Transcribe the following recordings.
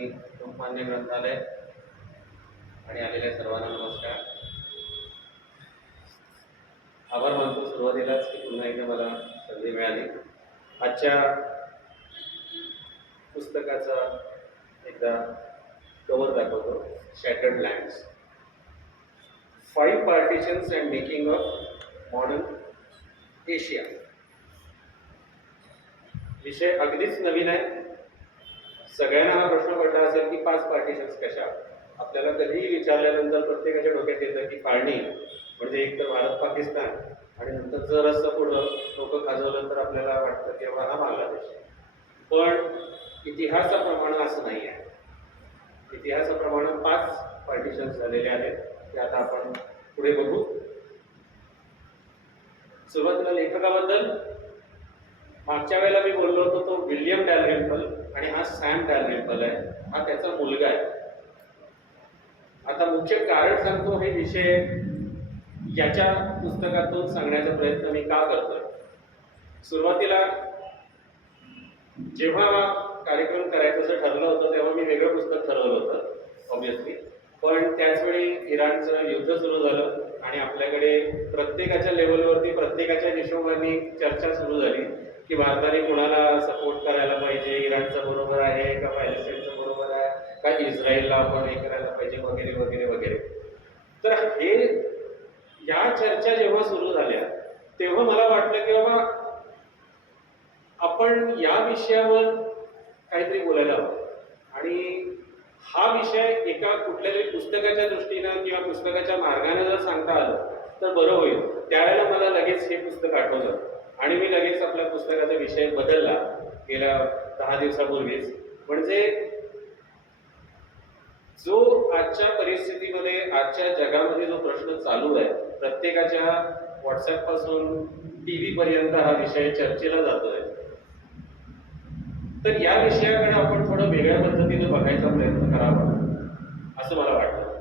आणि लोकमान्य ग्रंथालय आणि आलेल्या सर्वांना नमस्कार. आभार मानतो सुरुवातीलाच की पुन्हा एकदा मला संधी मिळाली. आजच्या पुस्तकाचा एकदा कवर दाखवतो. Shattered lands, 5 partitions and making of modern Asia. विषय अगदीच नवीन आहे. सगळ्यांना हा प्रश्न पडला असेल की 5 पार्टिशन्स कशा. आपल्याला कधीही विचारल्यानंतर प्रत्येकाच्या डोक्यात येतं की फाळणी म्हणजे एक तर भारत पाकिस्तान आणि नंतर जर असं पुढं डोकं खाजवलं तर आपल्याला वाटतं की हा बांगलादेश. पण इतिहासाप्रमाणे असं नाही आहे. इतिहासाप्रमाणे 5 पार्टिशन्स झालेले आहेत. ते आता आपण पुढे बघू. सुरुवातीला लेखकाबद्दल मागच्या वेळेला मी बोललो होतो तो विल्यम डॅलरिम्पल आणि हा सॅम डॅलरिम्पल आहे. हा त्याचा मुलगा आहे. आता मुख्य कारण सांगतो. हे विषय याच्या पुस्तकातून सांगण्याचा प्रयत्न मी का करतोय. सुरुवातीला जेव्हा कार्यक्रम करायचं असं ठरलं होतं तेव्हा मी वेगळं पुस्तक ठरवलं होतं ऑब्विसली. पण त्याचवेळी इराणचं युद्ध सुरू झालं आणि आपल्याकडे प्रत्येकाच्या लेवलवरती प्रत्येकाच्या हिशोबाने चर्चा सुरू झाली की भारताने कुणाला सपोर्ट करायला पाहिजे. इराणचं बरोबर आहे का पॅलेस्टाईनचं बरोबर आहे का इस्रायलला आपण हे करायला पाहिजे वगैरे वगैरे वगैरे. तर हे या चर्चा जेव्हा सुरू झाल्या तेव्हा मला वाटलं की बाबा आपण या विषयावर काहीतरी बोलायला हवं. आणि हा विषय एका कुठल्या तरी पुस्तकाच्या दृष्टीनं किंवा पुस्तकाच्या मार्गाने जर सांगता आलं तर बरं होईल. त्यावेळेला मला लगेच हे पुस्तक आठवलं आणि मी लगेच आपल्या पुस्तकाचा विषय बदलला गेल्या 10 दिवसापूर्वीच. म्हणजे जो आजच्या परिस्थितीमध्ये आजच्या जगामध्ये जो प्रश्न चालू आहे, प्रत्येकाच्या व्हॉट्सअप पासून टीव्ही पर्यंत हा विषय चर्चेला जातोय. तर या विषयाकडे आपण थोडं वेगळ्या पद्धतीने बघायचा प्रयत्न करावा असं मला वाटतं.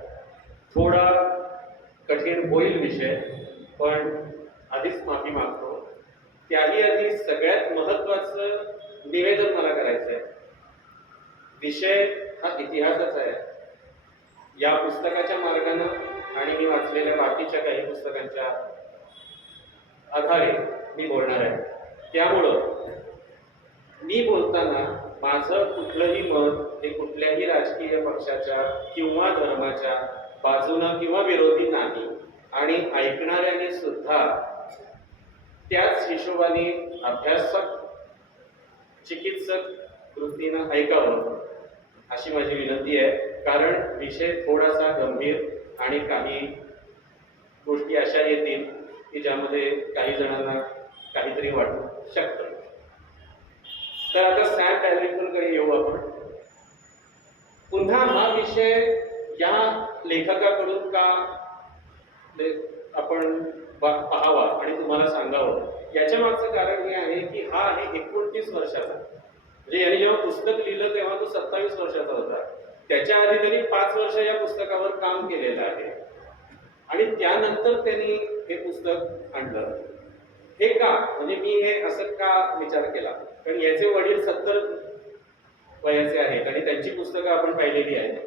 थोडा कठीण होईल विषय, पण आधीच माफी मागतो. त्याही आधी सगळ्यात महत्वाचं निवेदन मला करायचं आहे. विषय हा इतिहासाचा आहे. या पुस्तकाच्या मार्गानं आणि मी वाचलेल्या बाकीच्या काही पुस्तकांच्या आधारे मी बोलणार आहे. त्यामुळं मी बोलताना माझं कुठलंही मत हे कुठल्याही राजकीय पक्षाच्या किंवा धर्माच्या बाजूनं किंवा विरोधी नाही. आणि ऐकणाऱ्याने सुद्धा त्याच हिशोबाने अभ्यासक चिकित्सक वृत्तीनं ऐकावं अशी माझी विनंती आहे. कारण विषय थोडासा गंभीर आणि काही गोष्टी अशा येतील की ज्यामध्ये काही जणांना काहीतरी वाटू शकतं. तर आता सॅम डॅलरिम्पलकडे येऊ आपण. पुन्हा हा विषय या लेखकाकडून का आपण पाहावा आणि तुम्हाला सांगावं याच्या मागचं कारण हे आहे की हा आहे 29 वर्षाचा. म्हणजे याने जेव्हा पुस्तक लिहिलं तेव्हा तो 27 वर्षाचा होता. त्याच्या आधी त्यांनी 5 वर्ष या पुस्तकावर काम केलेलं आहे आणि त्यानंतर त्यांनी हे पुस्तक आणलं. हे का म्हणजे मी हे असं का विचार केला, कारण याचे वडील 70 वयाचे आहेत आणि त्यांची पुस्तकं आपण पाहिलेली आहेत.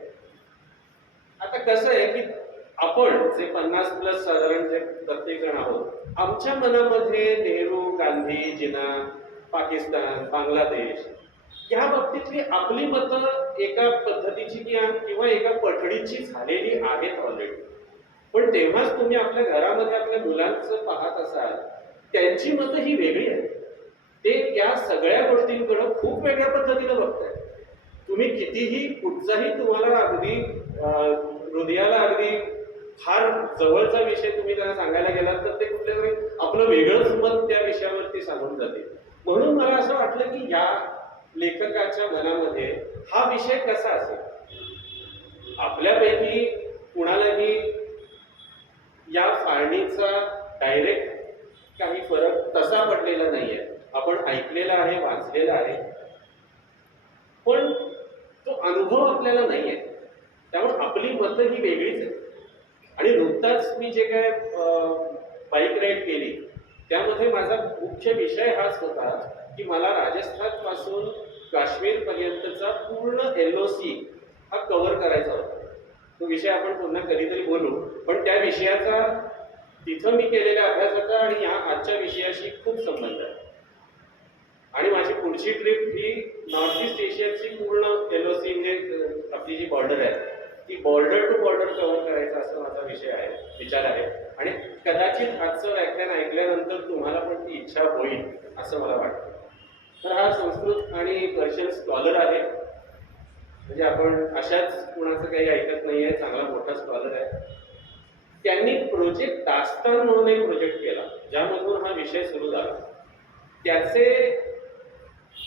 आता कसं आहे की आपण जे 50+ साधारण जे प्रत्येक जण आहोत, आमच्या मनामध्ये नेहरू, गांधी, जिना, पाकिस्तान, बांगलादेश या बाबतीतली आपली मतं एका पद्धतीची किंवा एका पठडीची झालेली आहेत ऑलरेडी. पण तेव्हाच तुम्ही आपल्या घरामध्ये आपल्या मुलांचं पाहत असाल त्यांची मतं ही वेगळी आहेत. ते या सगळ्या गोष्टींकडे खूप वेगळ्या पद्धतीने बघताय. तुम्ही कितीही कुठचाही तुम्हाला अगदी हृदयाला अगदी फार जवळचा विषय तुम्ही त्यांना सांगायला गेलात तर ते कुठल्या तरी आपलं वेगळंच मत त्या विषयावरती सांगून जाते. म्हणून मला असं वाटलं की या लेखकाच्या मनामध्ये हा विषय कसा असेल. आपल्यापैकी कुणालाही या फाळणीचा डायरेक्ट काही फरक तसा पडलेला नाहीये. आपण ऐकलेला आहे, वाचलेला आहे, पण तो अनुभव आपल्याला नाहीये. त्यामुळे आपली मतं ही वेगळीच आहे. आणि नुकताच मी जे काय बाईक राईड केली त्यामध्ये माझा मुख्य विषय हाच होता की मला राजस्थान पासून काश्मीर पर्यंतचा पूर्ण LOC हा कव्हर करायचा होता. तो विषय आपण पुन्हा कधीतरी बोलू, पण त्या विषयाचा तिथं मी केलेल्या अभ्यासाचा आणि या आजच्या विषयाशी खूप संबंध आहे. आणि माझी पुढची ट्रिप ही नॉर्थ ईस्ट एशियाची पूर्ण LOC म्हणजे आपली जी बॉर्डर आहे ती बॉर्डर टू बॉर्डर कव्हर करायचा असा माझा विषय आहे, विचार आहे. आणि कदाचित आजचं व्याख्यान ऐकल्यानंतर तुम्हाला पण ती इच्छा होईल असं मला वाटतं. तर हा संस्कृत आणि पर्शियन स्कॉलर आहे, म्हणजे आपण अशाच कुणाचं काही ऐकत नाहीये, चांगला मोठा स्कॉलर आहे. त्यांनी प्रोजेक्ट दास्तान म्हणून एक प्रोजेक्ट केला ज्यामधून हा विषय सुरू झाला. त्याचे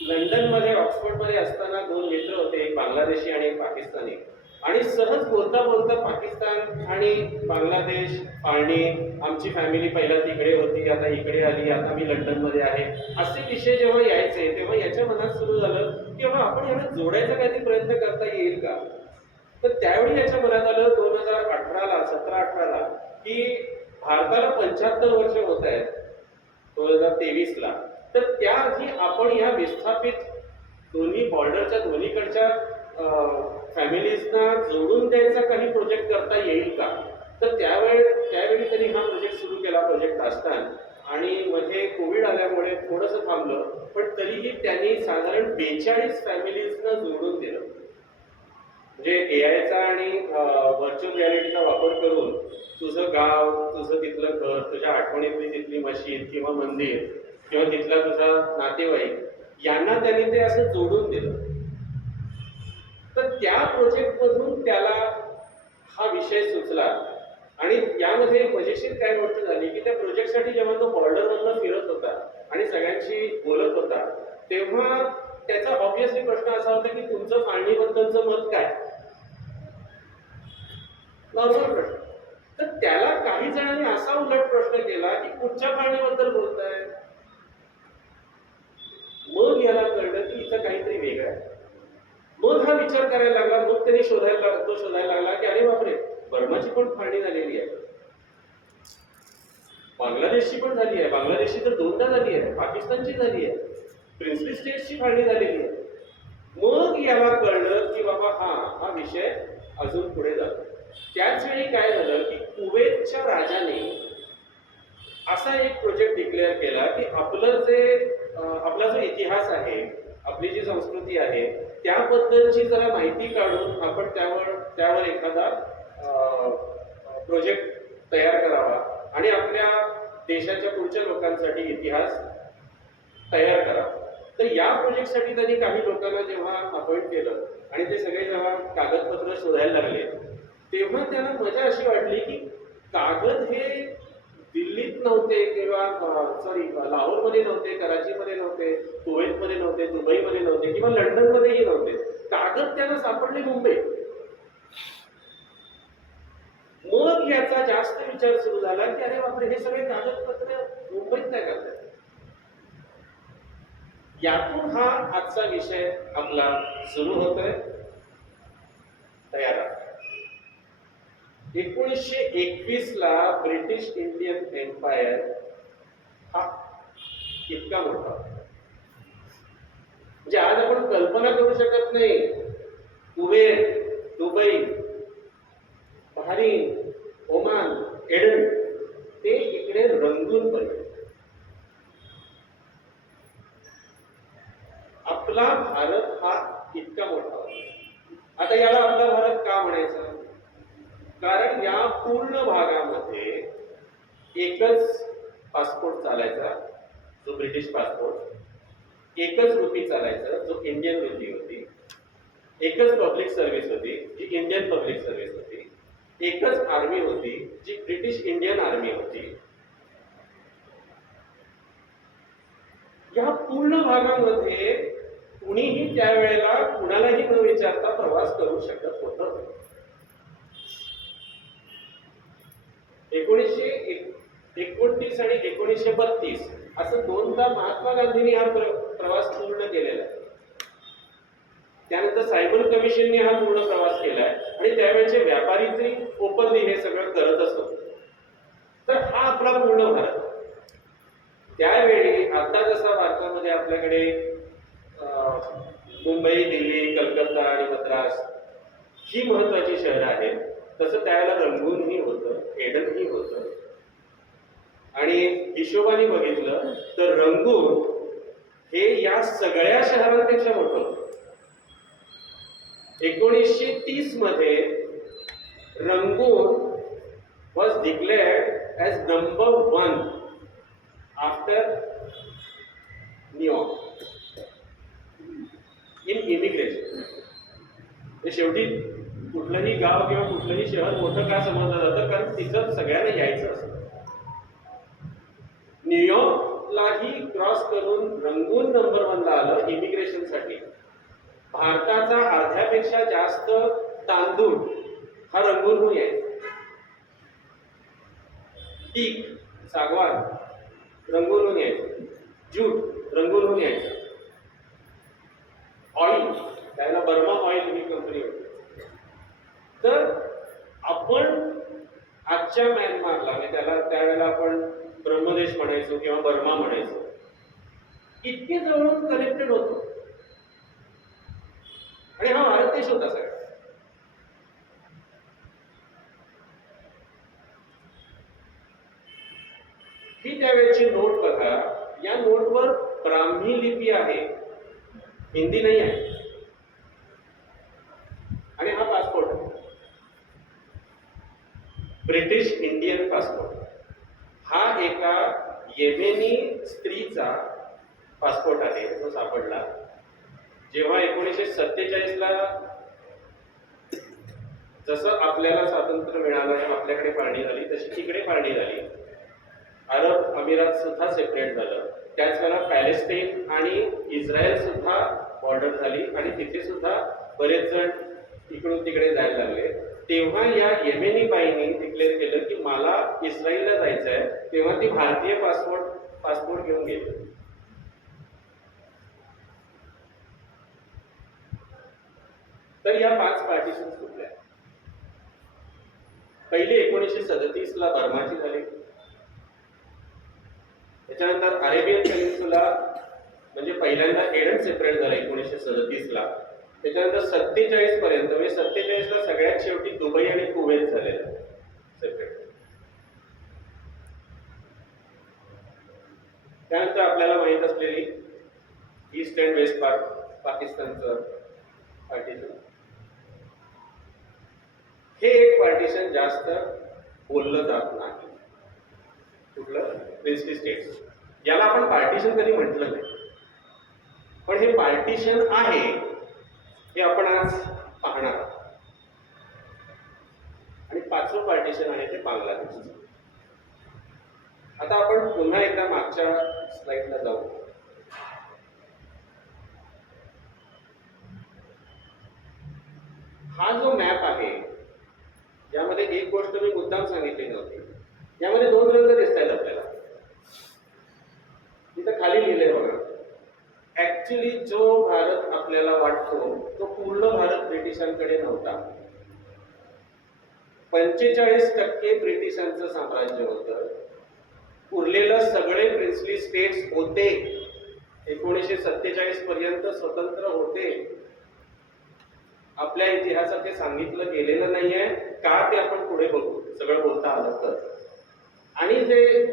लंडनमध्ये ऑक्सफोर्डमध्ये असताना 2 मित्र होते, एक बांगलादेशी आणि एक पाकिस्तानी. आणि सहज बोलता बोलता पाकिस्तान आणि बांगलादेश आणि आमची फॅमिली पहिला तिकडे होती, आता इकडे आली, आता मी लंडनमध्ये आहे, असे विषय जेव्हा यायचे तेव्हा याच्या मनात सुरू झालं की बाबा आपण याला जोडायचा काही प्रयत्न करता येईल का. तर त्यावेळी याच्या मनात आलं 2018ला 17-18ला की भारताला 75 वर्ष होत आहेत 2023ला. तर त्याआधी आपण या विस्थापित दोन्ही बॉर्डरच्या दोन्हीकडच्या फॅमिलीजना जोडून द्यायचा काही प्रोजेक्ट करता येईल का. तर त्यावेळी त्यांनी हा प्रोजेक्ट सुरू केला, प्रोजेक्ट दास्तान. आणि मध्ये कोविड आल्यामुळे थोडंसं थांबलं, पण तरीही त्यांनी साधारण 42 फॅमिलीजना जोडून दिलं. म्हणजे AIचा आणि व्हर्च्युअल रियालिटीचा वापर करून तुझं गाव, तुझं तिथलं घर, तुझ्या आठवणीतली तिथली मशीद किंवा मंदिर किंवा तिथला तुझा नातेवाईक यांना त्यांनी ते असं जोडून दिलं. तर त्या प्रोजेक्ट मधून त्याला हा विषय सुचला. आणि यामध्ये मजेशीर काय गोष्ट झाली की त्या प्रोजेक्टसाठी जेव्हा तो बॉर्डरमधनं फिरत होता आणि सगळ्यांशी बोलत होता तेव्हा त्याचा ऑब्व्हियसली प्रश्न असा होता की तुमचं फाळणीबद्दलचं मत काय. नॉर्मल प्रश्न. तर त्याला काही जणांनी असा उलट प्रश्न केला की कुठच्या फाळणीबद्दल बोलताय. मग याला कळलं की इथं काहीतरी वेगळं आहे. मग हा विचार करायला लागला, मग त्यांनी शोधायला लागला की अरे बापरे, बर्माची पण फाळणी झालेली आहे, बांगलादेशची पण झाली आहे, बांगलादेशची तर 2दा झाली आहे, पाकिस्तानची झाली आहे, प्रिन्सली स्टेट्सची फाळणी झालेली आहे. मग याला कळलं की बाबा हा विषय अजून पुढे जातो. त्याच वेळी काय झालं की कुवेतच्या राजाने असा एक प्रोजेक्ट डिक्लेअर केला की आपला जो इतिहास आहे, आपली जी संस्कृती आहे त्याबद्दलची जरा माहिती काढून आपण त्यावर एखादा प्रोजेक्ट तयार करावा आणि आपल्या देशाच्या पुढच्या लोकांसाठी इतिहास तयार करावा. तर या प्रोजेक्टसाठी त्यांनी काही लोकांना जेव्हा अपॉइंट केलं आणि ते सगळे जेव्हा कागदपत्र शोधायला लागले तेव्हा त्यांना मजा अशी वाटली की कागद हे दिल्लीत नव्हते किंवा लाहोरमध्ये नव्हते, कराचीमध्ये नव्हते, कुवेतमध्ये नव्हते, दुबईमध्ये नव्हते किंवा लंडनमध्येही नव्हते. कागद त्यांना सापडले मुंबईत. मग याचा जास्त विचार सुरू झाला की अरे बापरे, हे सगळे कागदपत्र मुंबईत काय करतात. यातून हा आजचा विषय आपला सुरू होतोय. तयार. 1921ला ब्रिटिश इंडियन एम्पायर हा इतका मोठा, म्हणजे आज आपण कल्पना करू शकत नाही. Kuwait, Dubai, Bahrain, Oman, Aden ते इकडे रंगून पडले. आपला भारत हा इतका मोठा होता. आता याला आपला भारत का म्हणायचा. कारण या पूर्ण भागामध्ये एकच पासपोर्ट चालायचा, जो ब्रिटिश पासपोर्ट. एकच रुपी चालायचा, जो इंडियन रुपी होती. एकच पब्लिक सर्व्हिस होती, जी इंडियन पब्लिक सर्व्हिस होती. एकच आर्मी होती, जी ब्रिटिश इंडियन आर्मी होती. या पूर्ण भागामध्ये कुणीही त्यावेळेला कुणालाही न विचारता प्रवास करू शकत होतं. 1929 आणि 1932 असं 2दा महात्मा गांधींनी हा प्रवास पूर्ण केलेला आहे. त्यानंतर सायमन कमिशनने हा पूर्ण प्रवास केलाय आणि त्यावेळेचे व्यापारी तरी ओपनली हे सगळं करतच होते. तर हा आपला पूर्ण भारत. त्यावेळी आता जसा भारतामध्ये आपल्याकडे मुंबई, दिल्ली, कलकत्ता आणि मद्रास ही महत्वाची शहरं आहेत, तसं त्यावेळेला रंगूनही होतं, एडनही होतं. आणि हिशोबाने बघितलं तर रंगून हे या सगळ्या शहरांपेक्षा मोठं होतं. 1930 मध्ये रंगून was declared as number 1 after New York in immigration. शेवटी कुठलंही गाव किंवा कुठलंही शहर मोठं का समजलं जातं, कारण तिथं सगळ्यांना यायचं असतं. न्यूयॉर्कलाही क्रॉस करून रंगून नंबर 1 ला आलं इमिग्रेशनसाठी. भारताचा अर्ध्यापेक्षा जास्त तांदूळ हा रंगूनहून यायचा. टीक, सागवान रंगूनहून यायचं, ज्यूट रंगूनहून यायचं, ऑइल त्याला बर्मा ऑइल ही कंपनी होती. तर आपण आजच्या म्यानमारला म्हणजे त्यावेळेला आपण ब्रह्मदेश म्हणायचो किंवा बर्मा म्हणायचो, इतके जवळून कनेक्टेड होतो. आणि हा भारत देश होता सगळा. ही त्यावेळेची नोट बघा. या नोटवर ब्राह्मी लिपी आहे, हिंदी नाही आहे. आणि हा पासपोर्ट ब्रिटिश इंडियन पासपोर्ट. हा एका येमेनी स्त्रीचा पासपोर्ट आहे जो सापडला जेव्हा 1947 ला जसं आपल्याला स्वातंत्र्य मिळालं आणि आपल्याकडे पारणी झाली तशी तिकडे पारणी झाली. अरब अमिरात सुद्धा सेपरेट झालं. त्याच वेळेला पॅलेस्टाईन आणि इस्रायल सुद्धा बॉर्डर झाली आणि तिथे सुद्धा बरेच जण इकडून तिकडे जायला लागले. तेव्हा या येमेनी बाईंनी डिक्लेअर केलं की मला इस्रायलला जायचं आहे. तेव्हा ती भारतीय पासपोर्ट घेऊन गेली. तर या 5 पार्टिशन कुठल्या? पहिली 1937 ला बर्माची झाली. त्याच्यानंतर अरेबियन पेनिन्सुला म्हणजे पहिल्यांदा एडन सेपरेट झाला 1937 ला. त्याच्यानंतर 47 पर्यंत म्हणजे 47 ला सगळ्यात शेवटी दुबई आणि कुवेत झालेलं सेपरेट. त्यानंतर आपल्याला माहित असलेली ईस्ट अँड वेस्ट पाकिस्तानचं पार्टिशन. हे एक पार्टिशन जास्त बोललं जात नाही. कुठलं? Princely states. याला आपण पार्टिशन कधी म्हटलं नाही, पण हे पार्टिशन आहे हे आपण आज पाहणार. आणि 5वं पार्टिशन आहे ते बांगलादेश. आता आपण पुन्हा एकदा मागच्या स्लाइडला जाऊ. हा जो मॅप आहे यामध्ये एक गोष्ट मी मुद्दाम सांगितली नव्हती. यामध्ये 2 रंग दिसत आहेत आपल्याला. इथं खाली लिहिलंय बघा. ऍक्च्युली जो भारत आपल्याला वाटतो तो पूर्ण भारत ब्रिटिशांकडे नव्हता. 45% ब्रिटिशांचं साम्राज्य होतं. उरलेलं सगळे प्रिन्सली स्टेट्स होते. 1947 पर्यंत स्वतंत्र होते. आपल्या इतिहासात हे सांगितलं गेलेलं नाहीये का ते आपण पुढे बघू, सगळं बोलता आलं तर. आणि जे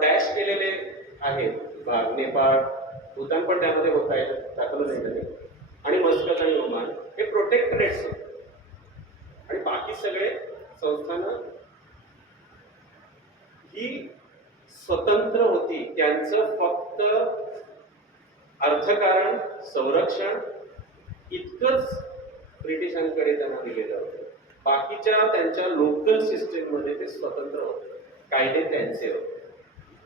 डॅश केलेले आहेत भाग, नेपाळ, भूतान पण त्यामध्ये होत आहे, दाखवलं नाही त्याने, आणि मस्कत आणि ओमान हे प्रोटेक्टरेट्स होते. आणि बाकी सगळे संस्थानं ही स्वतंत्र होती. त्यांचं फक्त अर्थकारण, संरक्षण इतकंच ब्रिटिशांकडे त्यांना दिलेलं होतं. बाकीच्या त्यांच्या लोकल सिस्टीम मध्ये ते स्वतंत्र होते, कायदे त्यांचे होते.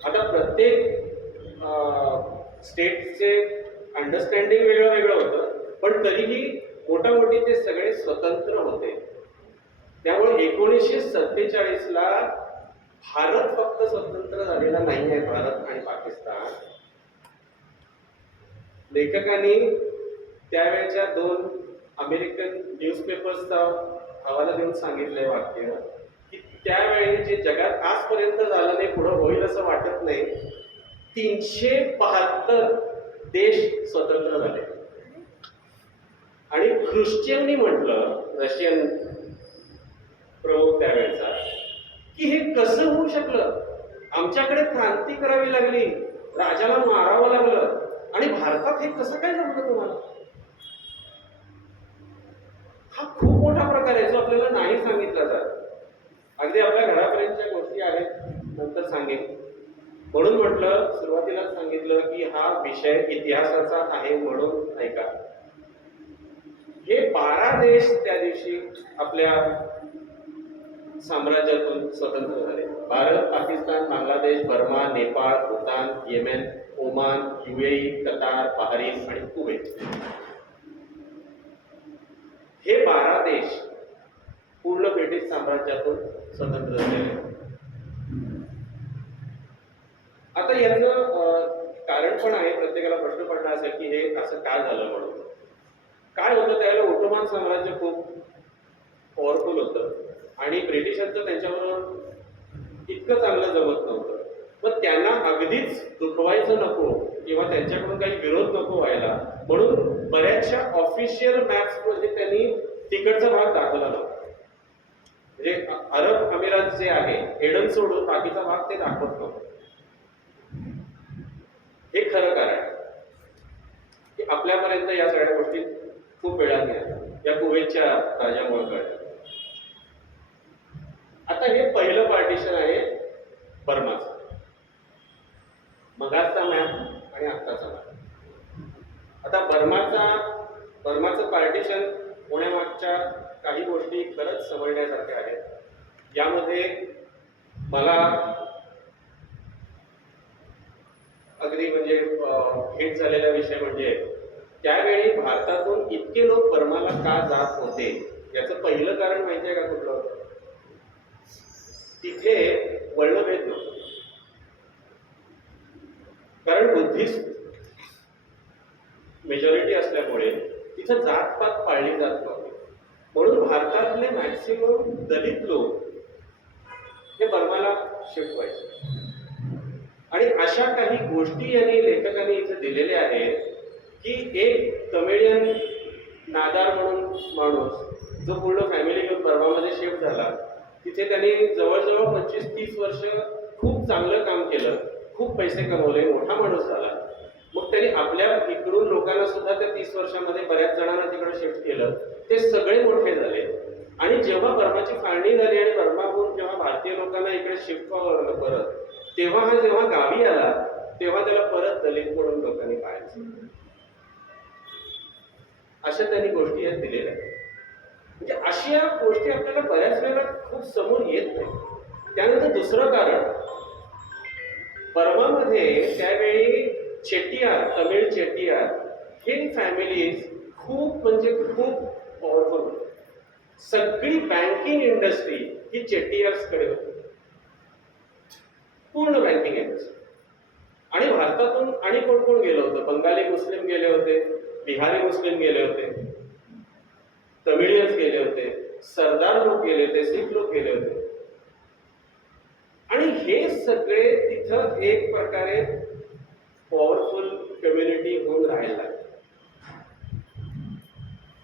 आता प्रत्येक स्टेटचे अंडरस्टँडिंग वेगळं वेगळं होतं, पण तरीही मोठामोठी ते सगळे स्वतंत्र होते. त्यामुळे 1947 ला भारत फक्त स्वतंत्र झालेला नाही आहे. भारत आणि पाकिस्तान. लेखकांनी त्यावेळेच्या 2 अमेरिकन न्यूजपेपर्सचा हवाला देऊन सांगितलंय वाक्य की त्यावेळी जे जगात आजपर्यंत झालं नाही, पुढं होईल असं वाटत नाही. 372 देश स्वतंत्र झाले. आणि ख्रुश्चेवनी म्हटलं, रशियन प्रमुख त्यावेळेचा, की हे कसं होऊ शकलं, आमच्याकडे क्रांती करावी लागली, राजाला मारावं लागलं आणि भारतात हे कसं काय जमलं तुम्हाला. हा खूप मोठा प्रकार आहे जो आपल्याला नाही सांगितला जात. अगदी आपल्या घरापर्यंतच्या गोष्टी आहेत, नंतर सांगेन. म्हणून म्हटलं, सुरुवातीलाच सांगितलं की हा विषय इतिहासाचा आहे म्हणून ऐका. हे 12 देश त्या दिवशी आपल्या साम्राज्यातून स्वतंत्र झाले. Bharat, Pakistan, Bangladesh, Burma, Nepal, Bhutan, Yemen, Oman, UAE, Qatar, Bahrain आणि कुवेत. हे 12 देश पूर्ण ब्रिटिश साम्राज्यातून स्वतंत्र झालेले. आता याचं कारण पण आहे, प्रत्येकाला प्रश्न पडला असेल की हे असं काय झालं म्हणून. काय होतं, त्यावेळेला ओटोमान साम्राज्य खूप पॉवरफुल होतं आणि ब्रिटिशांचं त्यांच्याबरोबर इतकं चांगलं जमत नव्हतं. मग त्यांना अगदीच दुखवायचं नको किंवा त्यांच्याकडून काही विरोध नको व्हायला म्हणून बऱ्याचशा ऑफिशियल मॅप्स मध्ये त्यांनी तिकडचा भाग दाखवला नव्हता. म्हणजे अरब अमिरात जे आहे, एडन सोडून बाकीचा भाग ते दाखवत नव्हतं. हे खरं कारण की आपल्यापर्यंत या सगळ्या गोष्टी खूप वेळाने आल्या, या कुवेतच्या राजामुळे कळल्या. आता हे पहिलं पार्टिशन आहे बर्माचं, मगाचा मॅप आणि आत्ताचा मॅप. आता बर्माचं पार्टिशन होण्यामागच्या काही गोष्टी खरंच समजण्यासारख्या आहेत. यामध्ये मला अगदी म्हणजे हिट झालेला विषय म्हणजे त्यावेळी भारतातून इतके लोक बर्माला का जात होते, याचं पहिलं कारण माहिती आहे का कुठलं होतं? तिथे वर्णभेद नव्हतं, कारण बुद्धिस्ट मेजॉरिटी असल्यामुळे तिथं जातपात पाळली जात नव्हती. म्हणून भारतातले मॅक्सिमम दलित लोक हे बर्माला शिफ्ट व्हायचे. आणि अशा काही गोष्टी यांनी लेखकांनी इथे दिलेल्या आहेत की एक तमिळियन नादार म्हणून माणूस जो पूर्ण फॅमिली घेऊन बर्मामध्ये शिफ्ट झाला, तिथे त्यांनी जवळजवळ 25-30 वर्ष खूप चांगलं काम केलं, खूप पैसे कमवले, मोठा माणूस झाला. मग त्यांनी आपल्या इकडून लोकांना सुद्धा त्या 30 वर्षामध्ये बऱ्याच जणांना तिकडे शिफ्ट केलं. ते सगळे मोठे झाले आणि जेव्हा बर्माची फाळणी झाली आणि बर्माहून जेव्हा भारतीय लोकांना इकडे शिफ्ट व्हावं लागलं परत, तेव्हा हा जेव्हा गावी आला तेव्हा त्याला परत दलित म्हणून लोकांनी पाहायचं. अशा त्यांनी गोष्टी यात दिलेल्या आहेत. म्हणजे अशा गोष्टी आपल्याला बऱ्याच वेळा खूप समोर येत नाही. त्यानंतर दुसरं कारण, बर्मामध्ये त्यावेळी चेट्टियार, तमिळ चेट्टियार हे फॅमिलीज खूप म्हणजे खूप पॉवरफुल होते. सगळी बँकिंग इंडस्ट्री ही चेट्टियार्सकडे होती, पूर्ण बँकिंग इंडस्ट्री. आणि भारतातून आणि कोण कोण गेलं होतं? बंगाली मुस्लिम गेले होते, बिहारी मुस्लिम गेले होते, तमिळियन्स गेले होते, सरदार लोक गेले होते, सिख लोक गेले होते. आणि हे सगळे तिथं एक प्रकारे पॉवरफुल कम्युनिटी होऊन राहायला लागले.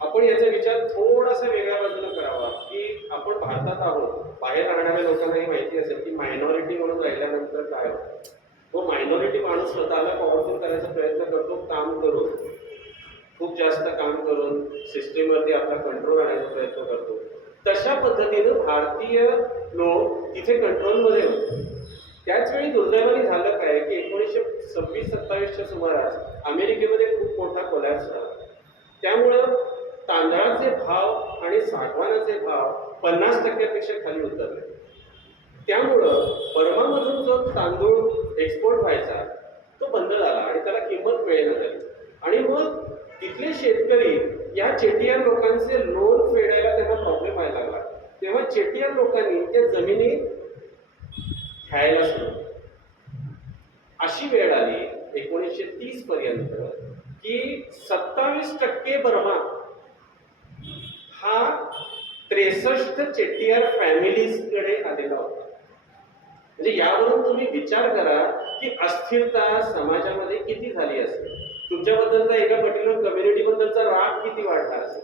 आपण याचा विचार थोडासा वेगळ्या बाजूला करावा की आपण भारतात आहोत, बाहेर राहणाऱ्या लोकांनाही माहिती असेल की मायनॉरिटी म्हणून राहिल्यानंतर काय होतं. तो मायनॉरिटी माणूस स्वतःला पॉवरफुल करायचा प्रयत्न करतो, काम करून, खूप जास्त काम करून सिस्टीमवरती आपला कंट्रोल आणायचा प्रयत्न करतो. तशा पद्धतीनं भारतीय लोक तिथे कंट्रोलमध्ये होते. त्याच वेळी दुर्दैवाने झालं काय की 1926-27च्या सुमारास अमेरिकेमध्ये खूप मोठा कोलॅप्स झाला. त्यामुळं तांदळाचे भाव आणि साठवणाचे भाव 50% खाली उतरले. त्यामुळं बर्मामधून जो तांदूळ एक्सपोर्ट व्हायचा तो बंद झाला आणि त्याला किंमत मिळेना झाली. आणि मग तिथले शेतकरी या चेट्टियार लोकांचे लोन फेडायला तेव्हा प्रॉब्लेम व्हायला लागला. तेव्हा चेट्टियार लोकांनी त्या जमिनी घ्यायला सुरू. अशी वेळ आली 1930 पर्यंत की 27% बर्मा हा 63 चेट्टियार फॅमिलीजकडे आलेला होता. म्हणजे यावरून तुम्ही विचार करा की अस्थिरता समाजामध्ये किती झाली असेल. तुमच्याबद्दलचा एका पर्टिक्युलर कम्युनिटी बद्दलचा राग किती वाढला असेल.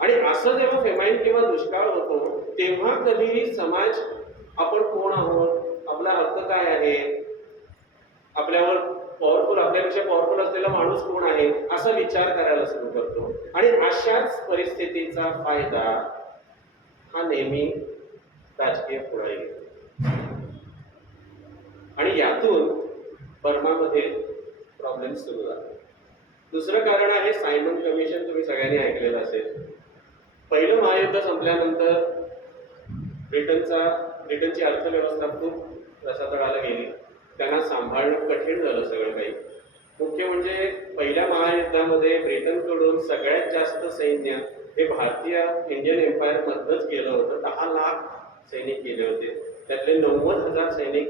आणि असं जेव्हा फेमाईन किंवा दुष्काळ होतो तेव्हा कधीही समाज आपण कोण आहोत, आपला हक्क काय आहे, आपल्यावर पॉवरफुल, आपल्यापेक्षा पॉवरफुल असलेला माणूस कोण आहे असा विचार करायला सुरू करतो. आणि अशाच परिस्थितीचा फायदा हा नेहमी राजकीय पुढारी घेतो. आणि यातून बर्मामध्ये प्रॉब्लेम सुरू झाला. दुसरं कारण आहे सायमन कमिशन. तुम्ही सगळ्यांनी ऐकलेलं असेल. पहिलं महायुद्ध संपल्यानंतर ब्रिटनची अर्थव्यवस्था खूप रसातळाला गेली. त्यांना सांभाळणं कठीण झालं सगळं काही. मुख्य म्हणजे पहिल्या महायुद्धामध्ये ब्रिटनकडून सगळ्यात जास्त सैन्य हे भारतीय इंडियन एम्पायर मधनच गेलं होतं. 10 लाख सैनिक गेले होते. त्यातले 90,000 सैनिक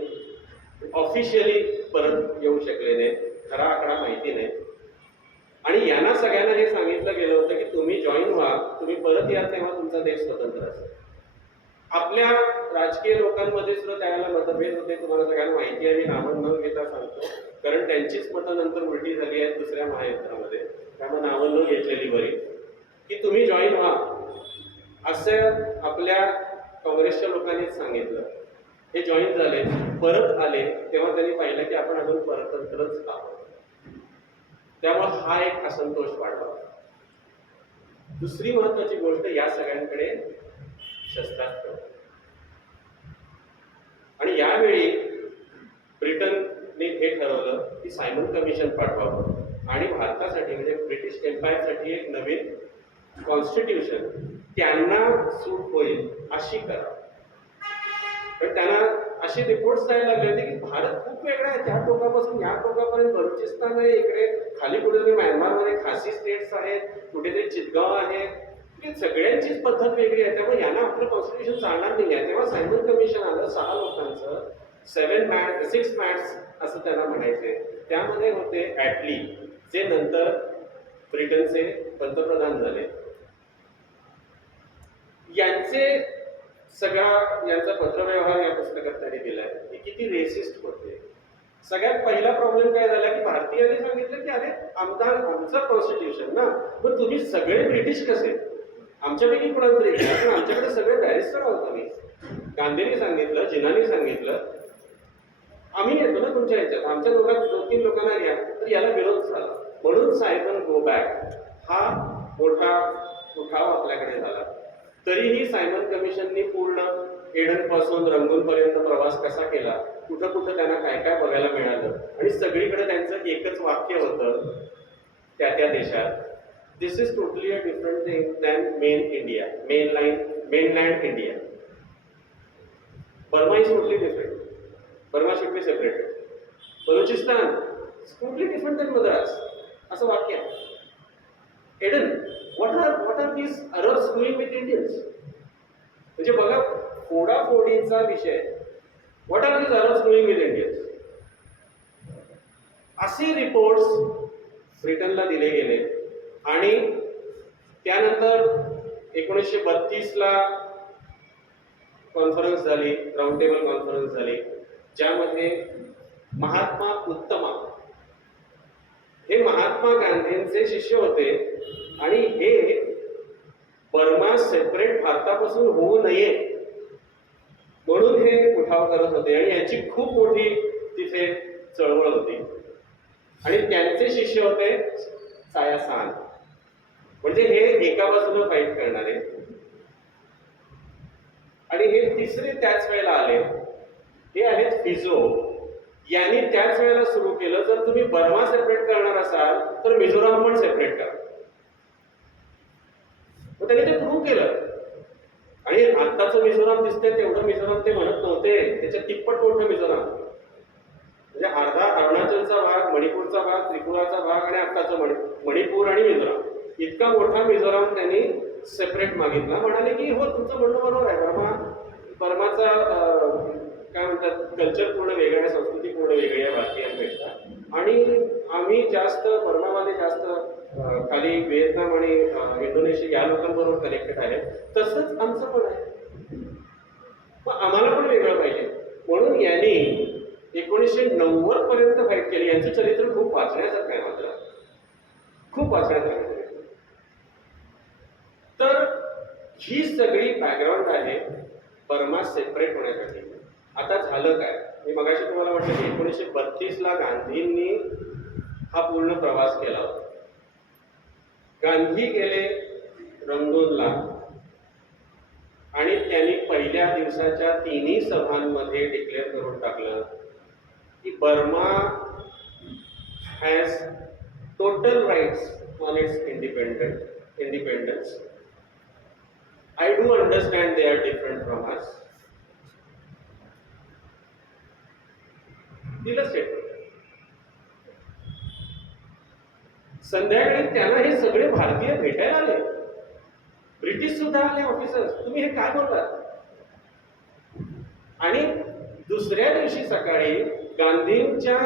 ऑफिशियली परत येऊ शकले नाही. खरा आकडा माहिती नाही. आणि यांना सगळ्यांना हे सांगितलं गेलं होतं की तुम्ही जॉईन व्हा, तुम्ही परत या, तेव्हा तुमचा देश स्वतंत्र असेल. आपल्या राजकीय लोकांमध्ये सुद्धा त्यावेळेला मतभेद होते. तुम्हाला सगळ्यांना माहिती आहे. मी नावं न घेता सांगतो, कारण त्यांचीच मतं नंतर उलटी झाली आहेत दुसऱ्या महायुद्धामध्ये. त्यामुळे नावं न घेतलेली बरी, की तुम्ही जॉईन व्हा असं आपल्या काँग्रेसच्या लोकांनीच सांगितलं. हे जॉईन झाले, परत आले, तेव्हा त्यांनी पाहिलं की आपण अजून परतंत्रच आहोत. त्यामुळे हा एक असंतोष वाढला. दुसरी महत्वाची गोष्ट, या सगळ्यांकडे शस्त्रास्त्र. आणि यावेळी ब्रिटनने हे ठरवलं की सायमन कमिशन पाठवावं आणि भारतासाठी म्हणजे ब्रिटिश एम्पायरसाठी एक नवीन कॉन्स्टिट्यूशन त्यांना सूट होईल अशी करा. पण त्यांना असे रिपोर्ट्स द्यायला लागले होते की भारत खूप वेगळा आहे. त्या टोकापासून या टोकापर्यंत बलुचिस्तान आहे, इकडे खाली कुठेतरी म्यानमारमध्ये खासी स्टेट्स आहेत, कुठेतरी चितगाव आहे. सगळ्यांचीच पद्धत वेगळी आहे. त्यामुळे यांना आपलं कॉन्स्टिट्यूशन चालणार नाही आहे. तेव्हा सायमन कमिशन आलं. 6 लोकांचं, 6 मॅट्स असं त्यांना म्हणायचे. त्यामध्ये होते ॲटली, जे नंतर ब्रिटनचे पंतप्रधान झाले. यांचा पत्रव्यवहार या पुस्तकात त्यांनी दिलाय की किती रेसिस्ट होते. सगळ्यात पहिला प्रॉब्लेम काय झाला की भारतीयांनी सांगितलं की अरे आमचं कॉन्स्टिट्यूशन ना, पण तुम्ही सगळे ब्रिटिश कसे, आमच्यापैकी कोणाला तरी पण आमच्याकडे सगळे बॅरिस्टर आहोत आम्ही. गांधींनी सांगितलं, जिनांनी सांगितलं, आम्ही येतो ना तुमच्या ह्याच्यात, आमच्या दोघात 2-3 लोकांना घ्या. तर याला विरोध झाला. म्हणून सायमन गो बॅक हा मोठा उठाव आपल्याकडे झाला. तरीही सायमन कमिशननी पूर्ण एडन पासून रंगून पर्यंत प्रवास कसा केला, कुठं कुठं त्यांना काय काय बघायला मिळालं. आणि सगळीकडे त्यांचं एकच वाक्य होतं त्या देशात, this is totally a different thing than mainland India. Burma is totally different. Burma should be separated. Baluchistan totally different than Madras असं वाक्य आहे. Aden, what are these Arabs doing with Indians? म्हणजे बघा, फोडाफोडीचा विषय. What are these Arabs doing with Indians? असे reports ब्रिटनला दिले गेले. आणि त्यानंतर 1932ला कॉन्फरन्स झाली, राऊंड टेबल कॉन्फरन्स झाली, ज्यामध्ये महात्मा उत्तमा हे महात्मा गांधींचे शिष्य होते. आणि हे बर्मा सेपरेट भारतापासून होऊ नये म्हणून हे उठाव करत होते. आणि यांची खूप मोठी तिथे चळवळ होती. आणि त्यांचे शिष्य होते साया सान, म्हणजे हे एका बाजूला फाईट करणारे. आणि हे तिसरे त्याच वेळेला आले, हे आहेत फिजो. यांनी त्याच वेळेला सुरू केलं, जर तुम्ही बर्मा सेपरेट करणार असाल तर मिझोराम पण सेपरेट करा. त्यांनी ते प्रूव्ह केलं. आणि आत्ताचं मिझोराम दिसतंय तेवढं मिझोराम ते म्हणत नव्हते, त्याच्या तिप्पट मोठं मिझोराम. म्हणजे अर्धा अरुणाचलचा भाग, मणिपूरचा भाग, त्रिपुराचा भाग आणि आत्ताचं मणिपूर आणि मिझोराम, इतका मोठा मिझोराम त्यांनी सेपरेट मागितला. म्हणाले की हो, तुमचं म्हणणं बरोबर आहे. बर्माचा काय म्हणतात, कल्चर पूर्ण वेगळं आहे, संस्कृती पूर्ण वेगळी आहे भारतीयांपेक्षा. आणि आम्ही जास्त बर्मामध्ये जास्त खाली व्हिएतनाम आणि इंडोनेशिया या लोकांबरोबर कनेक्टेड आहे. तसंच आमचं पण आहे. मग आम्हाला पण वेगळं पाहिजे. म्हणून यांनी 1990 पर्यंत फाईट केली. यांचं चरित्र खूप वाचण्यासारखं आहे, मात्र खूप वाचण्यासारखं आहे. तर ही सगळी बॅकग्राऊंड आहे बर्मा सेपरेट होण्यासाठी. आता झालं काय, मी मगाशी तुम्हाला म्हटलं की 1932 ला गांधींनी हा पूर्ण प्रवास केला होता. गांधी गेले रंगूनला आणि त्यांनी पहिल्या दिवसाच्या तिन्ही सभांमध्ये डिक्लेअर करून टाकलं की Burma has total rights on its independence. I do understand they are different from us. दिलं स्टेटमेंट. संध्याकाळी त्यांना हे सगळे भारतीय भेटायला आले, ब्रिटिश सुद्धा आले ऑफिसर्स. तुम्ही हे काय बोलतात? आणि दुसऱ्या दिवशी सकाळी गांधींच्या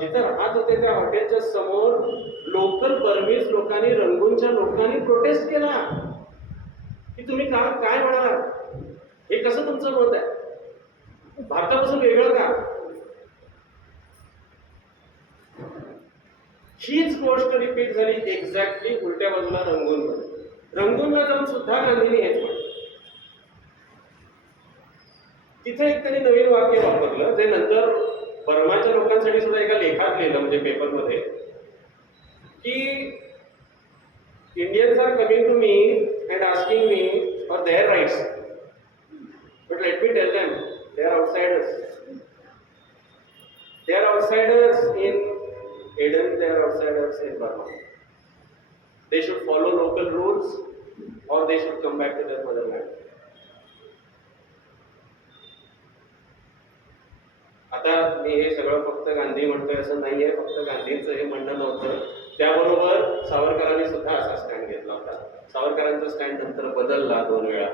जिथं राहत होते त्या हॉटेलच्या समोर लोकल बर्मीज लोकांनी, रंगूनच्या लोकांनी प्रोटेस्ट केला की तुम्ही काय म्हणाला, हे कसं तुमचं मत आहे, भारतापासून वेगळं का? हीच गोष्ट रिपीट झाली एक्झॅक्टली उलट्या बाजूला रंगूनला जाऊन सुद्धा गांधींनी हेच म्हटलं. तिथे एक त्यांनी नवीन वाक्य वापरलं जे नंतर बर्माच्या लोकांसाठी सुद्धा एका लेखात लिहिलं, म्हणजे पेपरमध्ये, की Indians are coming to me and asking me for their rights, but let me tell them they are outsiders. They are outsiders in Aden, they are outsiders in Burma. They should follow local rules or they should come back to their motherland. आता मी हे सगळं फक्त गांधी म्हणतोय असं नाहीये, फक्त गांधींचं हे म्हणणं नव्हतं. त्याबरोबर सावरकरांनी सुद्धा असा स्टँड घेतला होता. सावरकरांचा स्टँड नंतर बदलला 2 वेळा.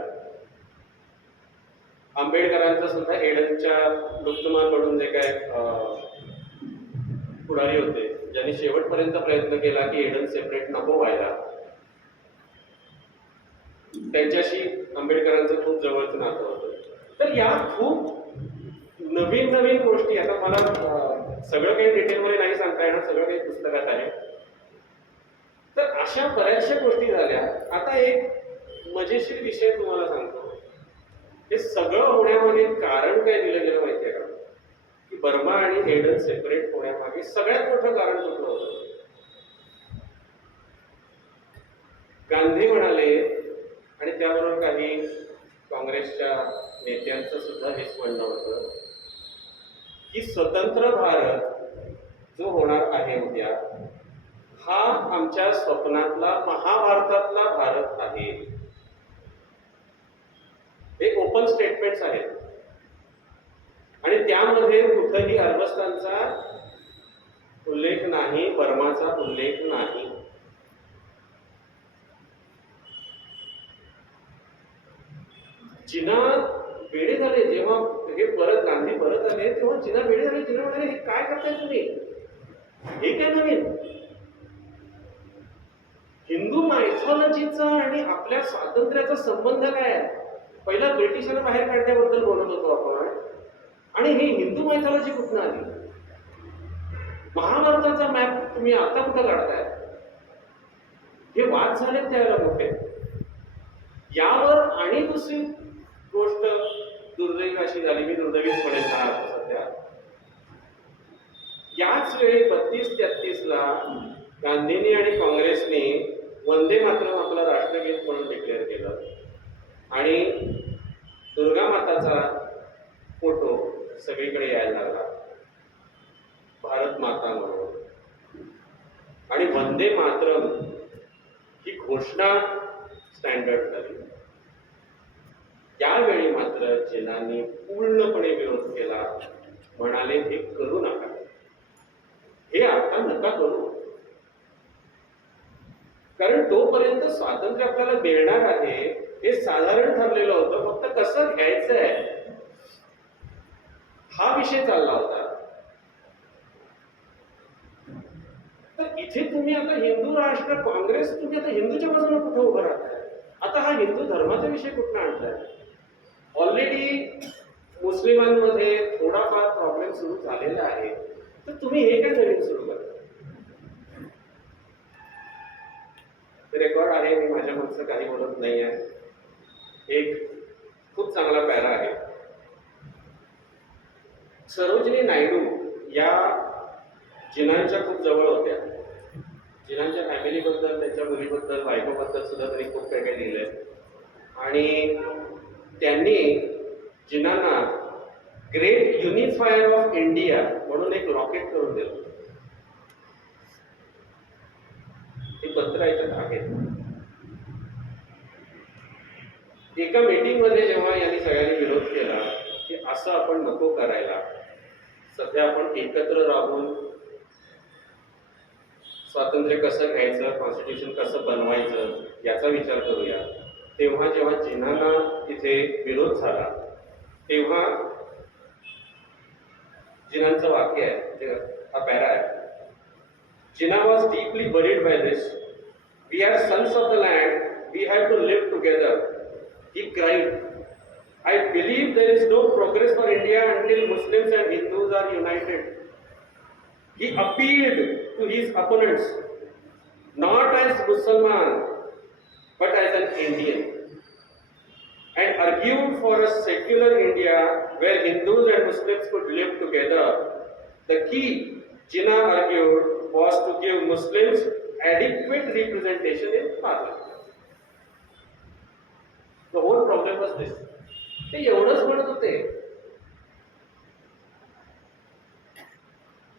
आंबेडकरांचा सुद्धा एडनच्या लुप्तमानकडून जे काय पुढारी होते, ज्यांनी शेवटपर्यंत प्रयत्न केला की एडन सेपरेट नको व्हायला, त्यांच्याशी आंबेडकरांचं खूप जवळचं नातं होतं. तर या खूप नवीन गोष्टी, आता मला सगळं काही डिटेलमध्ये नाही सांगता येणार, सगळं काही पुस्तकात आहे. तर अशा बऱ्याचशा गोष्टी झाल्या. आता एक मजेशीर विषय तुम्हाला सांगतो. हे सगळं होण्यामागे कारण काय दिलं गेलं माहितीये का? की बर्मा आणि एडन सेपरेट होण्यामागे सगळ्यात मोठं कारण कुठलं होतं? गांधी म्हणाले, आणि त्याबरोबर काही काँग्रेसच्या नेत्यांचं सुद्धा हेच म्हणणं होतं, की स्वतंत्र भारत जो होणार आहे उद्या, हा आमच्या स्वप्नातला महाभारतातला भारत आहे. हे ओपन स्टेटमेंट्स आहेत आणि त्यामध्ये कुठंही अरबस्तानचा उल्लेख नाही, बर्माचा उल्लेख नाही. जिना वेडे झाले जेव्हा हे गांधी परत आले, तेव्हा जिना वेडे झाले. जिना म्हणाले, हे काय करताय तुम्ही, हे काय नवीन? हिंदू मायथॉलॉजीचा आणि आपल्या स्वातंत्र्याचा संबंध काय आहे? पहिला ब्रिटिशांना बाहेर काढण्याबद्दल बोलत होतो आपण, आणि हे हिंदू मायथॉलॉजी कुठून आली? महाभारताचा मॅप तुम्ही आता कुठं काढताय? हे वाद झाले त्यावेळेला मोठे. यावर आणि दुसरी गोष्ट दुर्दैवी अशी झाली, मी दुर्दैवीच म्हणेन सध्या, याच वेळी 32-33 ला गांधींनी आणि काँग्रेसने वंदे मातरम आपलं राष्ट्रगीत म्हणून डिक्लेअर केलं आणि दुर्गा माताचा फोटो सगळीकडे यायला लागला, भारत माता म्हणून. आणि वंदे मातरम ही घोषणा स्टँडर्ड झाली. त्यावेळी मात्र जिनांनी पूर्णपणे विरोध केला, म्हणाले हे करू नका, हे आता नका करू, कारण तोपर्यंत स्वातंत्र्य आपल्याला मिळणार आहे हे साधारण ठरलेलं होतं, फक्त कसं घ्यायचंय हा विषय चालला होता. तर इथे तुम्ही आता हिंदू राष्ट्र काँग्रेस, तुम्ही आता हिंदूच्या बाजूने कुठे उभं राहताय? आता हा हिंदू धर्माचा विषय कुठं आणताय? ऑलरेडी मुस्लिमांमध्ये थोडाफार प्रॉब्लेम सुरू झालेला आहे, तर तुम्ही हे काय नवीन सुरू करता? रेकॉर्ड आहे, मी माझ्या मागचं काही बोलत नाही आहे. एक खूप चांगला पॅरा आहे. सरोजिनी नायडू या जिनांच्या खूप जवळ होत्या. जिनांच्या फॅमिलीबद्दल, त्यांच्या मुलीबद्दल, बायकोबद्दल सुद्धा त्यांनी खूप काही काही लिहिलंय. आणि त्यांनी जिनांना ग्रेट युनिफायर ऑफ इंडिया म्हणून एक रॉकेट करून दिलं. हे पत्र याच्यात आहे. एका मीटिंग मध्ये जेव्हा यांनी सगळ्यांनी विरोध केला की असं आपण नको करायला, सध्या आपण एकत्र राहून स्वातंत्र्य कसं घ्यायचं, कॉन्स्टिट्यूशन कसं बनवायचं याचा विचार करूया, तेव्हा जेव्हा जिनांना तिथे विरोध झाला तेव्हा जिनांचं वाक्य आहे, हा पॅरा आहे. Jinnah was deeply worried by this. We are sons of the land. We have to live together. He cried. I believe there is no progress for India until Muslims and Hindus are united. He appealed to his opponents, not as Musliman, but as an Indian, and argued for a secular India where Hindus and Muslims could live together. The key, Jinnah argued, was to give Muslims adequate representation in parliament. The whole problem was this. ते एवढंच म्हणत होते,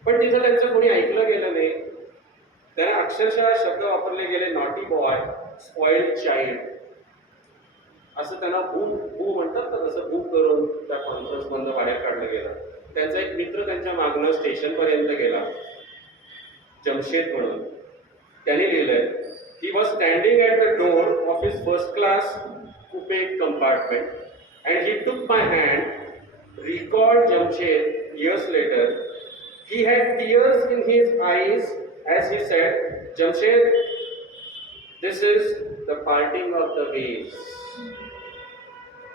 पण तिथं त्यांचं कोणी ऐकलं गेलं नाही. त्यांना अक्षरशः शब्द वापरले गेले, नॉटी बॉय, स्पॉइल्ड चाइल्ड, असं त्यांना बू म्हणतात ना, तसं बू करून त्या कॉन्फरन्स मधून बाहेर काढलं गेलं. त्यांचा एक मित्र त्यांच्या मागणं स्टेशन पर्यंत गेला, जमशेद म्हणून. त्याने लिहिलंय, he was standing at the door of his first class coupe compartment and he took my hand, record Jamshed years later. He had tears in his eyes as he said, Jamshed, this is the parting of the ways.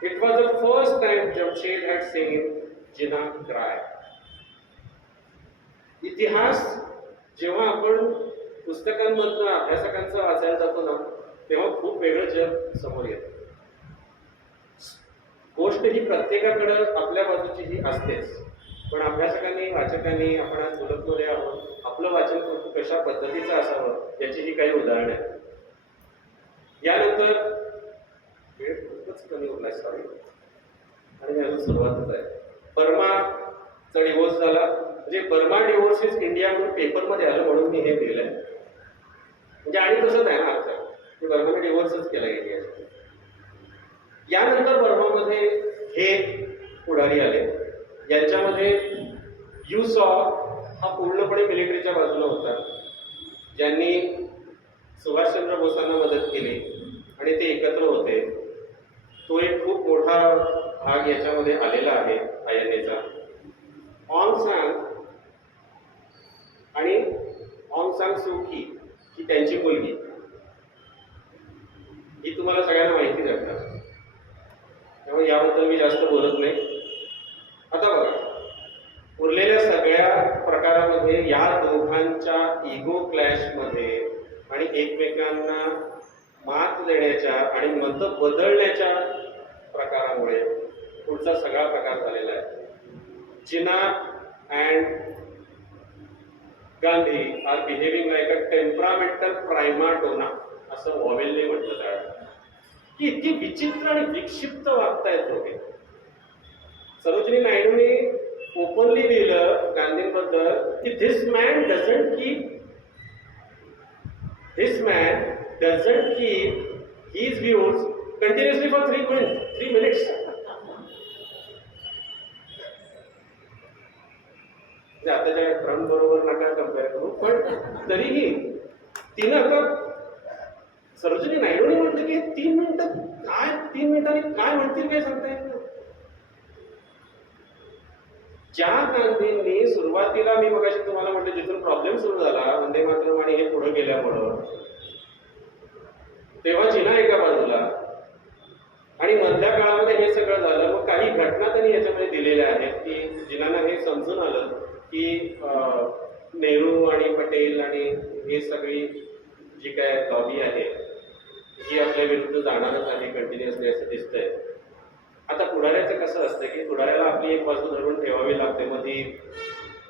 It was the first time Jamshed had seen Jinnah cry. इतिहास जेव्हा आपण पुस्तकांमधनं अभ्यासकांचं वाचायला जातो ना, तेव्हा खूप वेगळं जग समोर येतं. गोष्ट ही प्रत्येकाकडं आपल्या बाजूची ही असतेच, पण अभ्यासकांनी, वाचकांनी, आपण आज बोलतमध्ये आहोत, आपलं वाचन कशा पद्धतीचं असावं याची ही काही उदाहरणं आहेत. यानंतर वेळ खूपच कमी उरलाय, सॉरी, आणि अजून सुरुवातच आहे. बर्माचा डिवोर्स झाला, म्हणजे बर्मा डिवोर्सेस इंडिया म्हणून पेपरमध्ये आलं म्हणून मी हे लिहिलंय. म्हणजे आणि तसंच आहे ना अर्थ, की बर्माने डिवोर्सच केला इंडियाचा. यानंतर बर्मामध्ये हे पुढारी आले, यांच्यामध्ये युसॉ हा पूर्णपणे मिलिटरीच्या बाजूला होता, ज्यांनी सुभाषचंद्र बोसांना मदत केली आणि ते एकत्र होते. तो एक खूप मोठा भाग याच्यामध्ये आलेला आहे आयएनएचा. ऑंग सांग आणि ऑंग सान सू की ही त्यांची मुलगी, ही तुम्हाला सगळ्यांना माहितीच आहे, त्यामुळे याबद्दल मी जास्त बोलत नाही. आता बघा, उरलेल्या सगळ्या प्रकारामध्ये या दोघांच्या इगो क्लॅशमध्ये आणि एकमेकांना मात देण्याच्या आणि मत बदलण्याच्या प्रकारामुळे पुढचा सगळा प्रकार झालेला आहे. Jinnah and Gandhi are behaving like a temperamental prima donna, असं वॉवेलने म्हटलं जातं, की इतकी विचित्र आणि विक्षिप्त वागतायत लोक. सरोजिनी नायडूने ओपनली लिहिलं गांधींबद्दल की this man doesn't keep his views continuously for 3 minutes. आताच्या ट्रम्प बरोबर नका कम्पेअर करू, पण तरीही तिनं आता सरोजिनी नायडूने म्हटलं की 3 मिनिटांनी काय म्हणतील काय सांगता येत नाही. ज्या गांधींनी सुरुवातीला, मी मगाशी तुम्हाला म्हटलं, जिथून प्रॉब्लेम सुरू झाला वंदे मातरम आणि हे पुढे गेल्यामुळं, तेव्हा जिना एका बाजूला आणि मधल्या काळामध्ये हे सगळं झालं. मग काही घटना त्यांनी याच्यामध्ये दिलेल्या आहेत की जिनांना हे समजून आलं की नेहरू आणि पटेल आणि हे सगळी जी काय लॉबी आहे ही आपल्या विरुद्ध जाणारच आहे कंटिन्युअसली असं दिसतंय. आता पुढाऱ्याचं कसं असतं की पुढाऱ्याला आपली एक बाजू धरून ठेवावी लागते. मग ती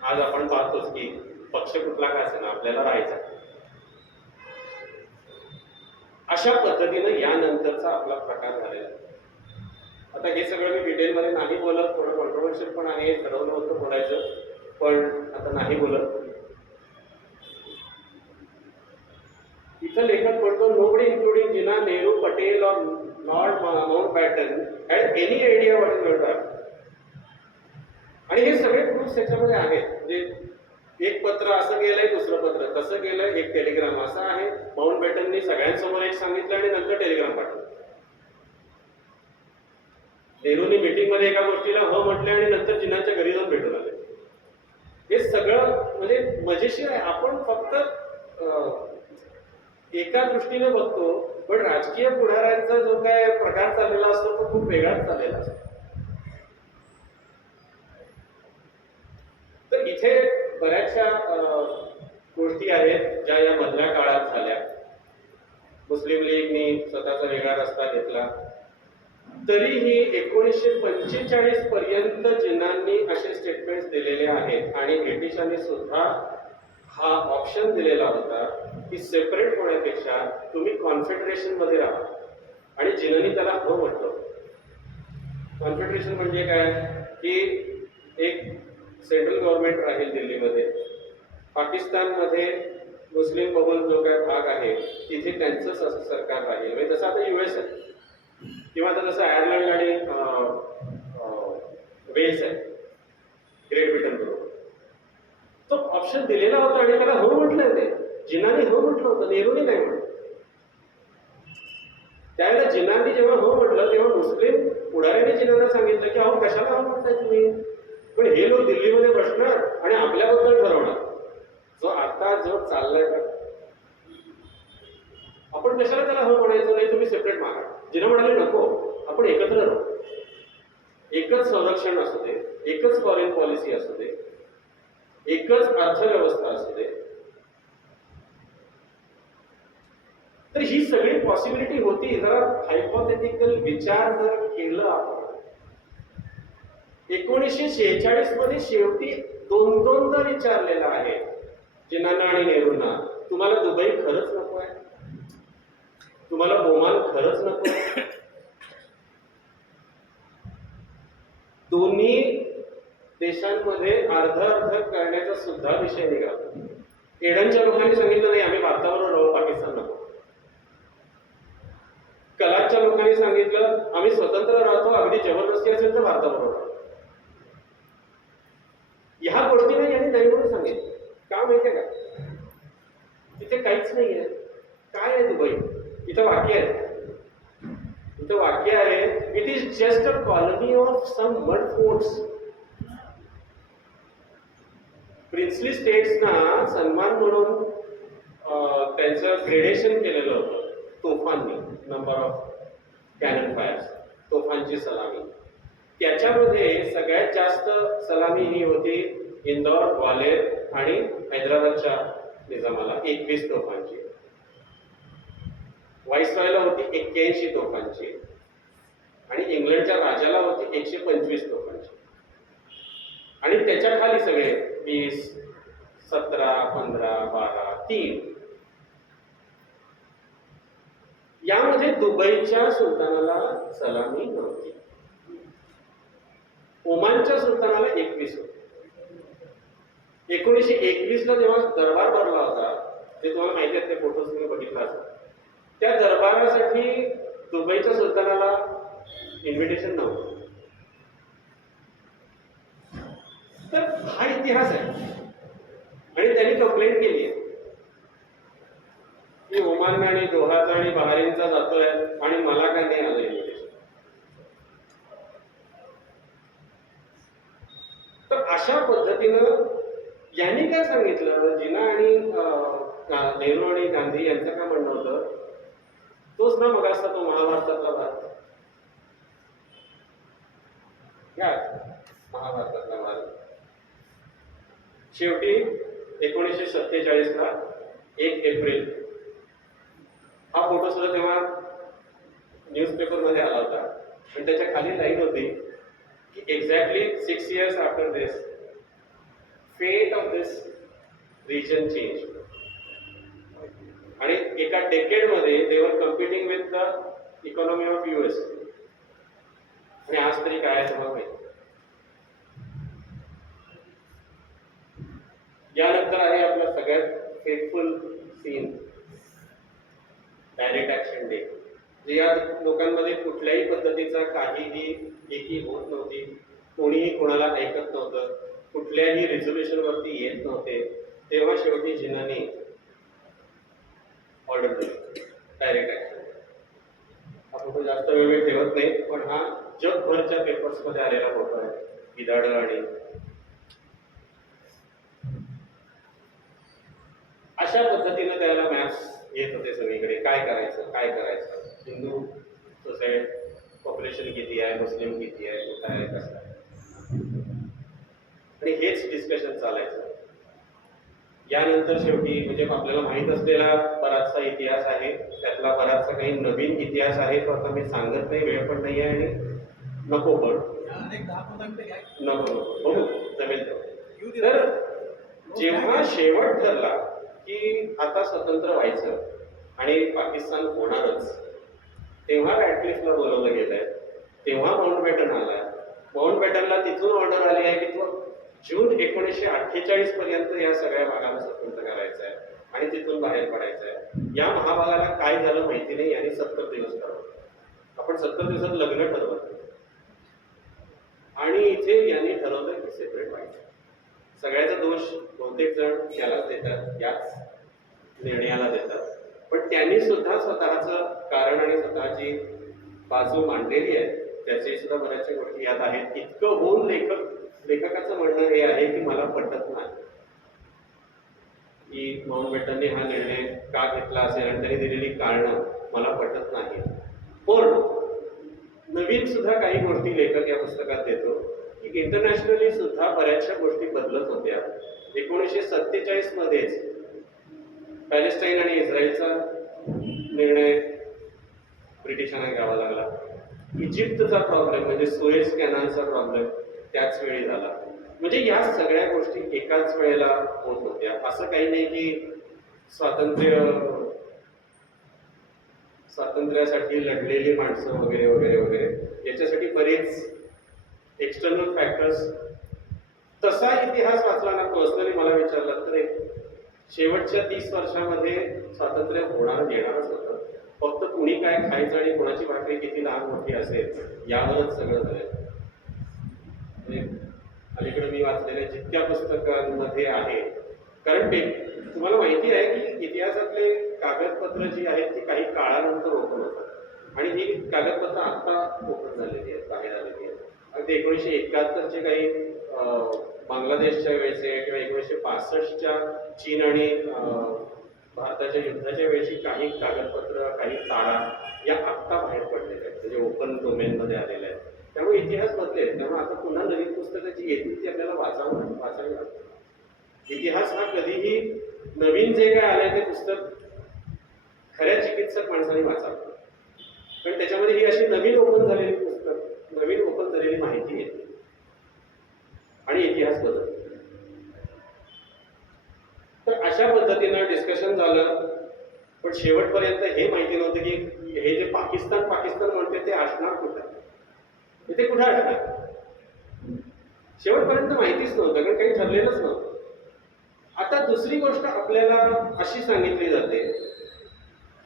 आज आपण पाहतोच की पक्ष कुठला का असेना आपल्याला राहायचा. अशा पद्धतीनं यानंतरचा आपला प्रकार झालेला. आता हे सगळं मी डिटेलमध्ये नाही बोलत, थोडं कॉन्ट्रोवर्शियल पण आहे, ठरवलं होतं बोलायचं पण आता नाही बोलत. इथं लेखक बोलतो नोबडी इन्क्लुडिंग जिना, नेहरू, पटेल और Lord Mountbatten had any idea what is going. आणि हे सगळे प्रूफ्स त्याच्यामध्ये आहेत. म्हणजे एक पत्र असं गेलंय, दुसरं पत्र तसं गेलंय, एक टेलिग्राम असा आहे. माउंटबॅटननी सगळ्यांसमोर एक सांगितलं आणि नंतर टेलिग्राम पाठवलं. नेहरूंनी मीटिंग मध्ये एका गोष्टीला हो म्हटले आणि नंतर जिनांच्या घरी जाऊन भेटून आले. हे सगळं म्हणजे मजेशीर आहे. आपण फक्त एका दृष्टीने बघतो पण राजकीय पुढाऱ्यांचा जो काय प्रकार चाललेला असतो तो खूप वेगळाच चाललेला असतो. तर इथे बऱ्याचशा गोष्टी आहेत ज्या या मधल्या काळात झाल्या. मुस्लिम लीगनी स्वतःचा वेगळा रस्ता घेतला. तरीही 1945 पर्यंत जिनांनी असे स्टेटमेंट्स दिलेले आहेत आणि ब्रिटिशांनी सुद्धा हा ऑप्शन दिलेला होता की सेपरेट होण्यापेक्षा तुम्ही कॉन्फेडरेशन मध्ये राहा. आणि जिनांनी त्याला हो म्हटलं. कॉन्फेडरेशन म्हणजे काय की एक सेंट्रल गव्हर्नमेंट राहील दिल्लीमध्ये, पाकिस्तानमध्ये मुस्लिम बहुल जो काय भाग आहे तिथे त्यांचं सरकार राहील. म्हणजे जसं आता US आहे किंवा आता जसं आयर्लंड आणि वेल्स आहे ग्रेट ब्रिटन बरोबर. तो ऑप्शन दिलेला होता आणि त्याला हो म्हटलंय. ते जिनांनी हो म्हटलं होतं, नेहरूंनी नाही म्हटलं. त्यावेळेला जिनांनी जेव्हा हो म्हटलं तेव्हा मुस्लिम पुढाऱ्यांनी जिनांना सांगितलं की अहो कशाला हो म्हणताय तुम्ही, पण हे लोक दिल्लीमध्ये बसणार आणि आपल्याबद्दल ठरवणार. जो चाललाय का आपण कशाला त्याला हो म्हणायचं नाही, तुम्ही सेपरेट मागा. जिना म्हणाले नको, आपण एकत्र राहू. एकच संरक्षण असू दे, एकच फॉरेन पॉलिसी असू दे, एकच अर्थव्यवस्था असू दे. तर ही सगळी पॉसिबिलिटी होती. जरा हायपोथेटिकल विचार जर केलं आपण 1946 मध्ये शेवटी दोनदा विचारलेला आहे जिनांना आणि नेहरूंना, तुम्हाला दुबई खरंच नको आहे, तुम्हाला ओमान खरंच नको आहे. दोन्ही देशांमध्ये अर्ध करण्याचा सुद्धा विषय निघाला. एडनच्या लोकांनी सांगितलं नाही आम्ही भारताबरोबर राहू, पाकिस्तान नको. कलाच्या लोकांनी सांगितलं आम्ही स्वतंत्र राहतो, अगदी जबरदस्ती असेल तर भारताबरोबर राहतो. ह्या गोष्टीने यांनी नाही म्हणून सांगितलं. का माहितीये का, तिथे काहीच नाहीये. काय आहे दुबई? इथं वाक्य आहे, इथं वाक्य आहे it is just a colony of some mud forts. Princely स्टेट्सना सन्मान म्हणून त्यांचं ग्रेडेशन केलेलं होतं तोफांनी, नंबर ऑफ कॅनन फायर्स, तोफांची सलामी. त्याच्यामध्ये सगळ्यात जास्त सलामी ही होती इंदौर, ग्वालेर आणि हैदराबादच्या निजामाला 21 तोफांची. व्हाईसरॉयला होती 81 तोफांची आणि इंग्लंडच्या राजाला होती 125 तोफांची. आणि त्याच्या खाली सगळे 20, 17, 15, 12, 3. यामध्ये दुबईच्या सुलतानाला सलामी नव्हती. ओमानच्या सुलतानाला 21 होती. 1921 ला जेव्हा दरबार भरला होता, जे तुम्हाला माहिती आहे ते फोटोज तुम्ही बघितला असेल, त्या दरबारासाठी दुबईच्या सुलतानाला इन्व्हिटेशन नव्हतं. तर हा इतिहास आहे. आणि त्यांनी कंप्लेंट केली आहे की ओमान आणि दोहाचा आणि बहारीनचा जातोय आणि मला काय नाही आलं इन्व्हिटेशन. तर अशा पद्धतीनं यांनी काय सांगितलं, जिना आणि नेहरू आणि गांधी यांचं काय म्हणणं होतं, तोच ना मग असता तो महाभारतातला भाग या महाभारतातला भाग. शेवटी 1947ला 1 एप्रिल हा फोटो सुद्धा तेव्हा न्यूजपेपरमध्ये आला होता आणि त्याच्या खाली लाईन होती की एक्झॅक्टली 6 years आफ्टर दिस फेट ऑफ दिस रिजन चेंज. आणि एका डेकेडमध्ये दे वर competing with the economy of US. आणि आज तरी काय आहे तुम्हाला माहिती. यानंतर आहे आपला सगळ्यात fateful scene, direct action day. या लोकांमध्ये कुठल्याही पद्धतीचा काहीही एकी होत नव्हती, कोणीही कोणाला ऐकत नव्हतं, कुठल्याही रिझोल्युशन वरती येत नव्हते. तेव्हा शेवटी जिनाने ऑर्डर दिली डायरेक्ट ऍक्शन. हा फोटो जास्त वेळ मी ठेवत नाही, पण हा जगभरच्या पेपर्स मध्ये आलेला फोटो आहे. गिधाड आणि अशा पद्धतीने त्याला मॅप्स येत होते सगळीकडे. काय करायचं, हिंदू सोसायटी पॉप्युलेशन किती आहे, मुस्लिम किती आहे, कुठं आहे, कसं आहे, आणि हेच डिस्कशन चालायचं. यानंतर शेवटी म्हणजे आपल्याला माहित असलेला बराचसा इतिहास आहे, त्यातला बराचसा काही नवीन इतिहास आहे, तो आता मी सांगत नाही, वेळ पण नाही आहे आणि नको पण नको बघू जमेल. तर जेव्हा शेवट ठरला की आता स्वतंत्र व्हायचं आणि पाकिस्तान होणारच, तेव्हा रॅडक्लिफला बोलवलं गेलंय. तेव्हा माउंटबॅटन आलाय. माउंटबॅटनला तिथून ऑर्डर आली आहे की तो जून 1948 पर्यंत या सगळ्या भागाला स्वतंत्र करायचं आहे आणि तिथून बाहेर पडायचं आहे. या महाभागाला काय झालं माहिती नाही, यांनी 70 दिवस ठरवलं. आपण 70 दिवसात लग्न ठरवलं आणि इथे यांनी ठरवलं की सेपरेट व्हायचं. सगळ्याचा दोष बहुतेक जण यालाच देतात, याच निर्णयाला देतात. पण त्यांनी सुद्धा स्वतःचं कारण आणि स्वतःची बाजू मांडलेली आहे. त्याचे सुद्धा बऱ्याचशा गोष्टी यात आहेत. इतकं होऊन लेखकाचं म्हणणं हे आहे की मला पटत नाही की माउंटबॅटनने हा निर्णय का घेतला असेल आणि त्यांनी दिलेली कारणं मला पटत नाही. पण नवीन सुद्धा काही गोष्टी लेखक या पुस्तकात देतो की इंटरनॅशनली सुद्धा बऱ्याचशा गोष्टी बदलत होत्या. 1947 मध्येच पॅलेस्टाईन आणि इस्रायलचा निर्णय ब्रिटिशांना घ्यावा लागला. इजिप्तचा प्रॉब्लेम म्हणजे सुएझ कॅनालचा प्रॉब्लेम त्याच वेळी झाला. म्हणजे या सगळ्या गोष्टी एकाच वेळेला होत होत्या. असं काही नाही की स्वातंत्र्यासाठी लढलेली माणसं वगैरे वगैरे वगैरे, याच्यासाठी बरेच एक्सटर्नल फॅक्टर्स. तसा इतिहास वाचला ना, पर्सनली मला विचारला तर शेवटच्या 30 वर्षामध्ये स्वातंत्र्य येणारच होतं. फक्त कुणी काय खायचं आणि कोणाची भाकरी किती लहान मोठी असेल यावरच सगळं झालं. अलीकडे मी वाचलेल्या जितक्या पुस्तकांमध्ये आहे, कारण तुम्हाला माहिती आहे की इतिहासातले कागदपत्र जी आहेत ती काही काळानंतर ओपन होतात आणि ही कागदपत्र आता ओपन झालेली आहेत, बाहेर आलेली आहेत. अगदी 1971चे काही बांगलादेशच्या वेळेचे किंवा 1965च्या चीन आणि भारताच्या युद्धाच्या वेळेची काही कागदपत्र, काही ताळा या आत्ता बाहेर पडलेल्या आहेत, म्हणजे ओपन डोमेनमध्ये आलेल्या आहेत. त्यामुळे इतिहास बदलेल. त्यामुळे आता पुन्हा नवीन पुस्तकं जी येतील ती आपल्याला वाचावी लागतात. इतिहास हा कधीही नवीन जे काय आलंय ते पुस्तक खऱ्या चिकित्सक माणसाने वाचावं, कारण त्याच्यामध्ये ही अशी नवीन ओपन झालेली पुस्तक, नवीन ओपन झालेली माहिती येते आणि इतिहास बदलतो. तर अशा पद्धतीनं डिस्कशन झालं. पण शेवटपर्यंत हे माहिती नव्हतं की हे जे पाकिस्तान म्हणते ते असणार कुठं, ते कुठं असणार. शेवटपर्यंत माहितीच नव्हतं, कारण काही ठरलेलंच नव्हतं. आता दुसरी गोष्ट आपल्याला अशी सांगितली जाते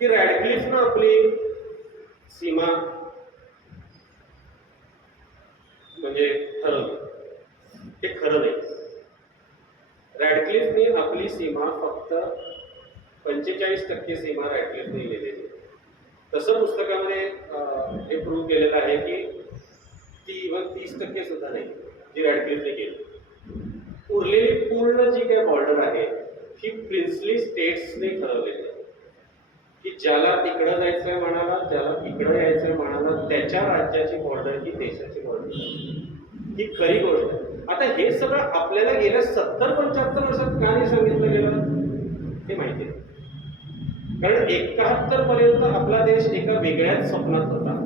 की रॅडक्लिफनं आपली सीमा म्हणजे ठरवली. हे खरं नाही. रॅडक्लिफने आपली सीमा फक्त 45% सीमा रॅडक्लिफने लिहिलेली. तसं पुस्तकामध्ये हे प्रूव्ह केलेलं आहे की ती इव्हन 30% सुद्धा नाही जी रॅडक्लिफने केली. उरलेली पूर्ण जी काही बॉर्डर आहे ही प्रिन्सली स्टेट्सने ठरवलेली आहे. की ज्याला तिकडं जायचंय म्हणाला, ज्याला इकडं यायचंय म्हणाला, त्याच्या राज्याची बॉर्डर ही देशाची बॉर्डर ही खरी गोष्ट आहे. आता हे सगळं आपल्याला गेल्या 70-75 वर्षात का नाही सांगितलं गेलं हे माहिती आहे. कारण 71 पर्यंत आपला देश एका वेगळ्याच स्वप्नात होता.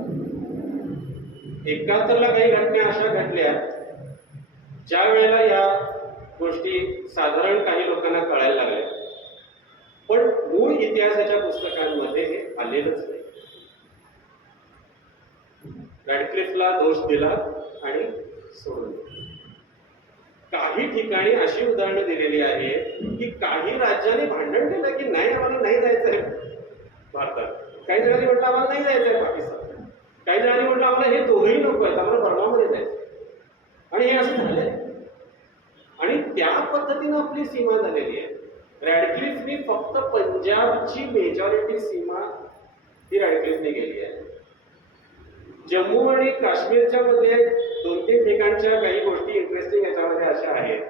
71ला काही घटना अशा घडल्या ज्या वेळेला या गोष्टी साधारण काही लोकांना कळायला लागल्या, पण मूळ इतिहासाच्या पुस्तकांमध्ये हे आलेलंच नाही. रॅडक्लिफला दोष दिला आणि सोडून दिला. काही ठिकाणी अशी उदाहरणं दिलेली आहेत की काही राज्यांनी भांडण केलं की नाही आम्हाला नाही जायचंय भारतात, काही जणांनी म्हटलं आम्हाला नाही जायचंय पाकिस्तान, काही जणांनी म्हटलं आम्हाला हे दोघंही नको आहेत, आम्हाला बर्मामध्ये जायचं. आणि हे असं झालंय आणि त्या पद्धतीनं आपली सीमा झालेली आहे. रॅडक्लिफनी फक्त पंजाबची मेजॉरिटी सीमा ही रॅडक्लिफने गेली आहे. जम्मू आणि काश्मीरच्या मध्ये 2-3 ठिकाणच्या काही गोष्टी इंटरेस्टिंग याच्यामध्ये अशा आहेत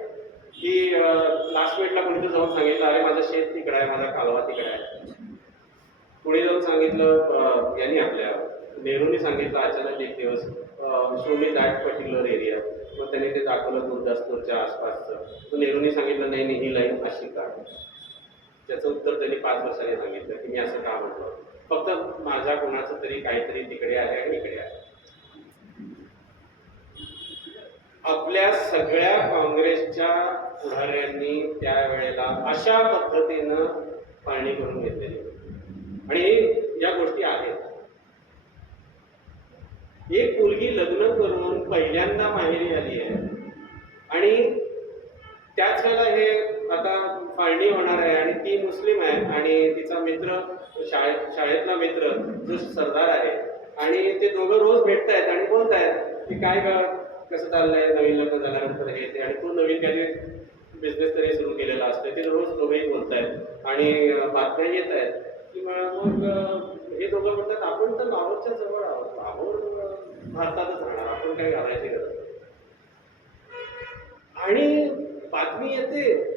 की लास्ट मिनिटला कोणीतरी जाऊन सांगितलं अरे माझं शेत तिकडं आहे, माझा कालवा तिकडे आहे. कोणी जाऊन सांगितलं यांनी आपल्या नेहरूंनी सांगितलं अचानक एक दिवस show me that particular area. मग त्यांनी ते दाखवलं गुरदासपूरच्या आसपासचं. तर नेहरूंनी सांगितलं नाही नाही ही लाईन अशी का. त्याचं उत्तर त्यांनी 5 वर्षांनी सांगितलं की मी असं का म्हटलं, फक्त माझ्या कोणाचं तरी काहीतरी तिकडे आहे आणि इकडे आहे. आपल्या सगळ्या काँग्रेसच्या पुढाऱ्यांनी त्यावेळेला अशा पद्धतीनं पाहणी करून घेतलेली आणि या गोष्टी आहेत. एक मुलगी लग्न करून पहिल्यांदा माहेरी आली आहे आणि त्याच वेळेला हे आता फाळणी होणार आहे आणि ती मुस्लिम आहे आणि तिचा मित्र शाळेतला मित्र जो सरदार आहे आणि ते दोघं रोज भेटतायत आणि बोलतायत की काय कसं चाललंय, नवीन लग्न झाल्यानंतर हे ते. आणि तो नवीन काहीतरी बिझनेस तरी सुरू केलेला असतोय. ते रोज दोघेही बोलतायत आणि बातम्या येत आहेत की मग हे दोघं म्हणतात आपण तर लाहोरच्या जवळ आहोत, लाहोर भारतातच राहणार, आपण काही घालायची गरज नाही. आणि बातमी येते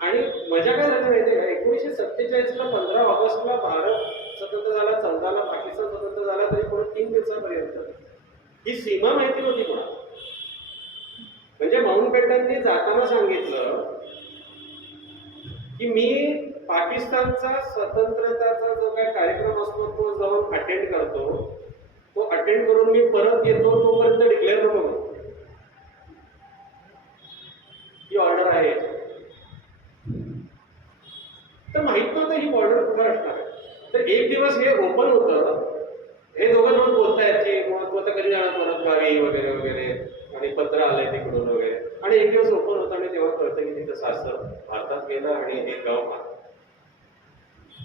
आणि मजा काय झाली माहिती का, 1947ला 15 ऑगस्टला भारत स्वतंत्र झाला, 14ला पाकिस्तान स्वतंत्र झाला, तरी पुढे 3 दिवसापर्यंत ही सीमा माहिती नव्हती कोणाला. म्हणजे माउंटबॅटननी जाताना सांगितलं की मी पाकिस्तानचा स्वतंत्रताचा जो काही कार्यक्रम असतो तो जाऊन अटेंड करतो, तो अटेंड करून मी परत येतो, तोपर्यंत डिक्लेअर नको. ही ऑर्डर आहे. तर माहित नव्हतं ही बॉर्डर कुठं असणार आहे. तर एक दिवस हे ओपन होतं, हे दोघं लोक बोलतायत की मग कधी जाणार परत गावी वगैरे वगैरे आणि पत्र आलंय तिकडून वगैरे. आणि एक दिवस ओपन होतं आणि तेव्हा कळतं की तिथं सासर भारतात गेलं आणि हे गाव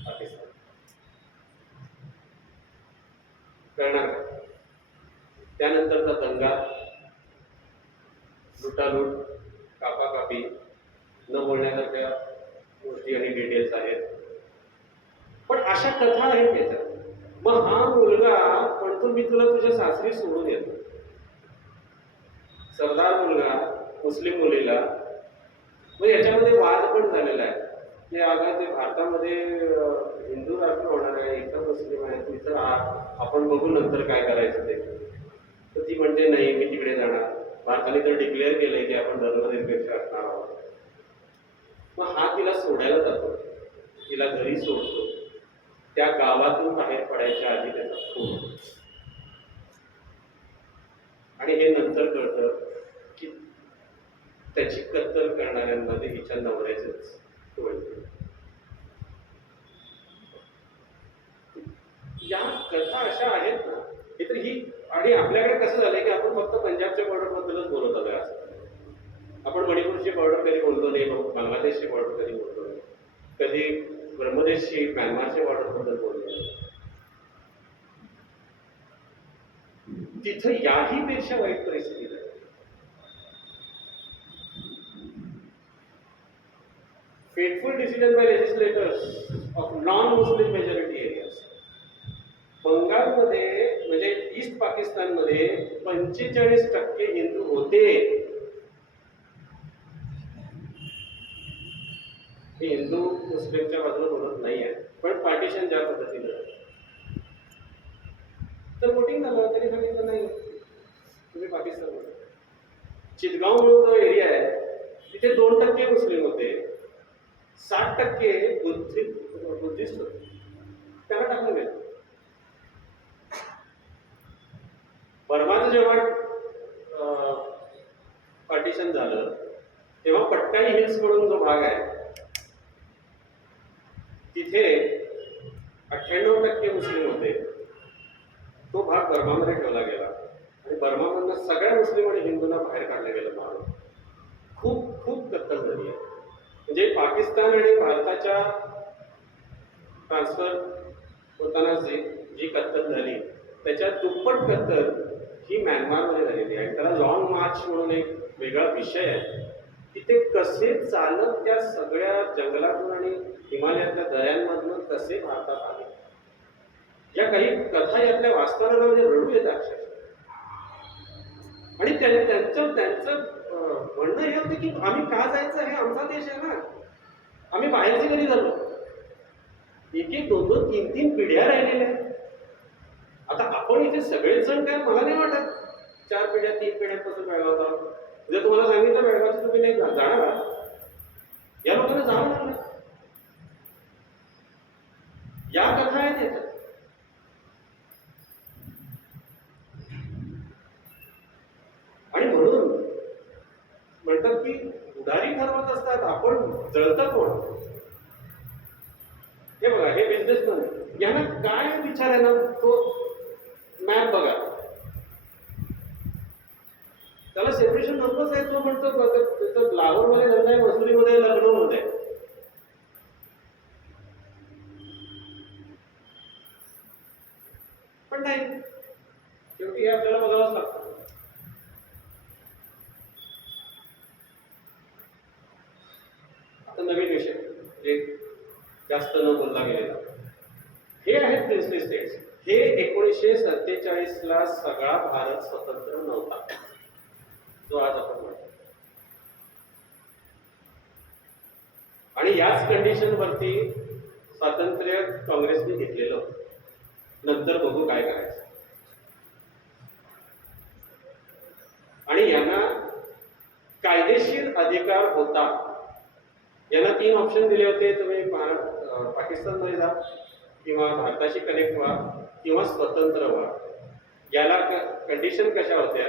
पाकिस्तान. कळणार का? त्यानंतरचा दंगा, लुटालूट, कापाकापी, न बोलण्यासारख्या गोष्टी आणि डिटेल्स आहेत. पण अशा कथा आहेत त्याच्यात. मग हा मुलगा म्हणतो मी तुला तुझ्या सासरी सोडून येतो. सरदार मुलगा मुस्लिम मुलीला. मग याच्यामध्ये वाद पण झालेला आहे की अगं ते भारतामध्ये हिंदू राष्ट्र होणार आहे, इथं मुस्लिम आहे, तिथं आपण बघू नंतर काय करायचं ते. तर ती म्हणते नाही मी तिकडे जाणार. भारताने तर डिक्लेअर केलंय की आपण धर्मनिरपेक्ष असणार आहोत. मग हा तिला सोडायला जातो, तिला घरी सोडतो. त्या गावातून बाहेर पडायच्या आधी त्याचा खून. आणि हे नंतर कळतं की त्याची कत्तल करणाऱ्यांमध्ये हिच्या नवऱ्याचेच टोळ. या कथा अशा आहेत ना. हे तर ही. आणि आपल्याकडे कसं झालंय की आपण फक्त पंजाबच्या बॉर्डर बद्दलच बोलत आलोय. असं आपण मणिपूरची बॉर्डर कधी बोलतो नाही, बांगलादेशची बॉर्डर कधी बोलतो नाही, कधी ब्रह्मदेशची म्यानमारच्या बॉर्डर बद्दल बोलतो. तिथं याही पेक्षा वाईट परिस्थिती आहे. Fateful decision by legislators of non-Muslim majority areas. बंगालमध्ये म्हणजे ईस्ट पाकिस्तानमध्ये 45% हिंदू होते. हिंदू मुस्लिमच्या बाजूला बोलत नाही आहे, पण पार्टिशन ज्या पद्धतीनं झालं, तर वोटिंग झालं तरी सांगितलं नाही तुम्ही पाकिस्तान. चितगाव म्हणून जो एरिया आहे तिथे 2% मुस्लिम होते, 60% बुद्धिस्ट होते, त्यांना टाकलं गेलं. बर्माचं जेव्हा पार्टिशन झालं तेव्हा पटकाई हिल्स म्हणून जो भाग आहे तिथे 98% मुस्लिम होते, तो भाग बर्मामध्ये ठेवला गेला आणि बर्मामधनं सगळ्या मुस्लिम आणि हिंदूंना बाहेर काढलं गेलं मारून. खूप खूप कत्तल झाली आहे. म्हणजे पाकिस्तान आणि भारताच्या ट्रान्सफर होताना जी कत्तल झाली त्याच्यात दुप्पट कत्तल ही म्यानमारमध्ये झालेली आहे. त्याला लॉंग मार्च म्हणून एक वेगळा विषय आहे की ते कसे चालत त्या सगळ्या जंगलातून आणि हिमालयातल्या दऱ्यांमधून कसे भारतात आले. या काही कथा यातल्या वास्तवाला म्हणजे रडू येतात अक्षरशः. आणि त्यांचं म्हणणं हे होतं की आम्ही का जायचं, हे आमचा देश आहे ना, आम्ही बाहेरचे कधी झालो. एक 2-2, 3-3 पिढ्या राहिलेल्या आहेत. आता आपण इथे सगळेच जण काय, मला नाही वाटत 4 पिढ्या 3 पिढ्यांपासून बेळगाव जाऊ. जर तुम्हाला सांगितलं बेळगावचं तुम्ही नाही जाणार आहात, या लोकांना जावं लागलं. या कथा आहेत येतात. आणि म्हणून म्हणतात की उधारी ठरवत असतात, आपण जळतं कोण. हे बघा, हे बिझनेसमॅन यांना काय विचार आहे ना, तो मॅप बघा, त्याला सेपरेशन नकोच आहे. तो म्हणतो त्याचं लाहोरमध्ये धंदा आहे, मसुरीमध्ये लग्न होत आहे. पण नाही, शेवटी हे आपल्याला बघावंच लागतं. आता नवीन विषय एक जास्त न बोलला गेलेला, हे आहेत प्रिन्सली स्टेट्स. हे 1947 ला सगळा भारत स्वतंत्र नव्हता जो आज आपण म्हणतो. आणि याच कंडिशन वरती स्वातंत्र्य काँग्रेसने घेतलेलं होतं. नंतर बघू काय करायचं. आणि यांना कायदेशीर अधिकार होता. यांना 3 ऑप्शन दिले होते, तुम्ही पाकिस्तानमध्ये जा, किंवा भारताशी कनेक्ट व्हा, किंवा स्वतंत्र व्हा. याला कंडिशन कशा होत्या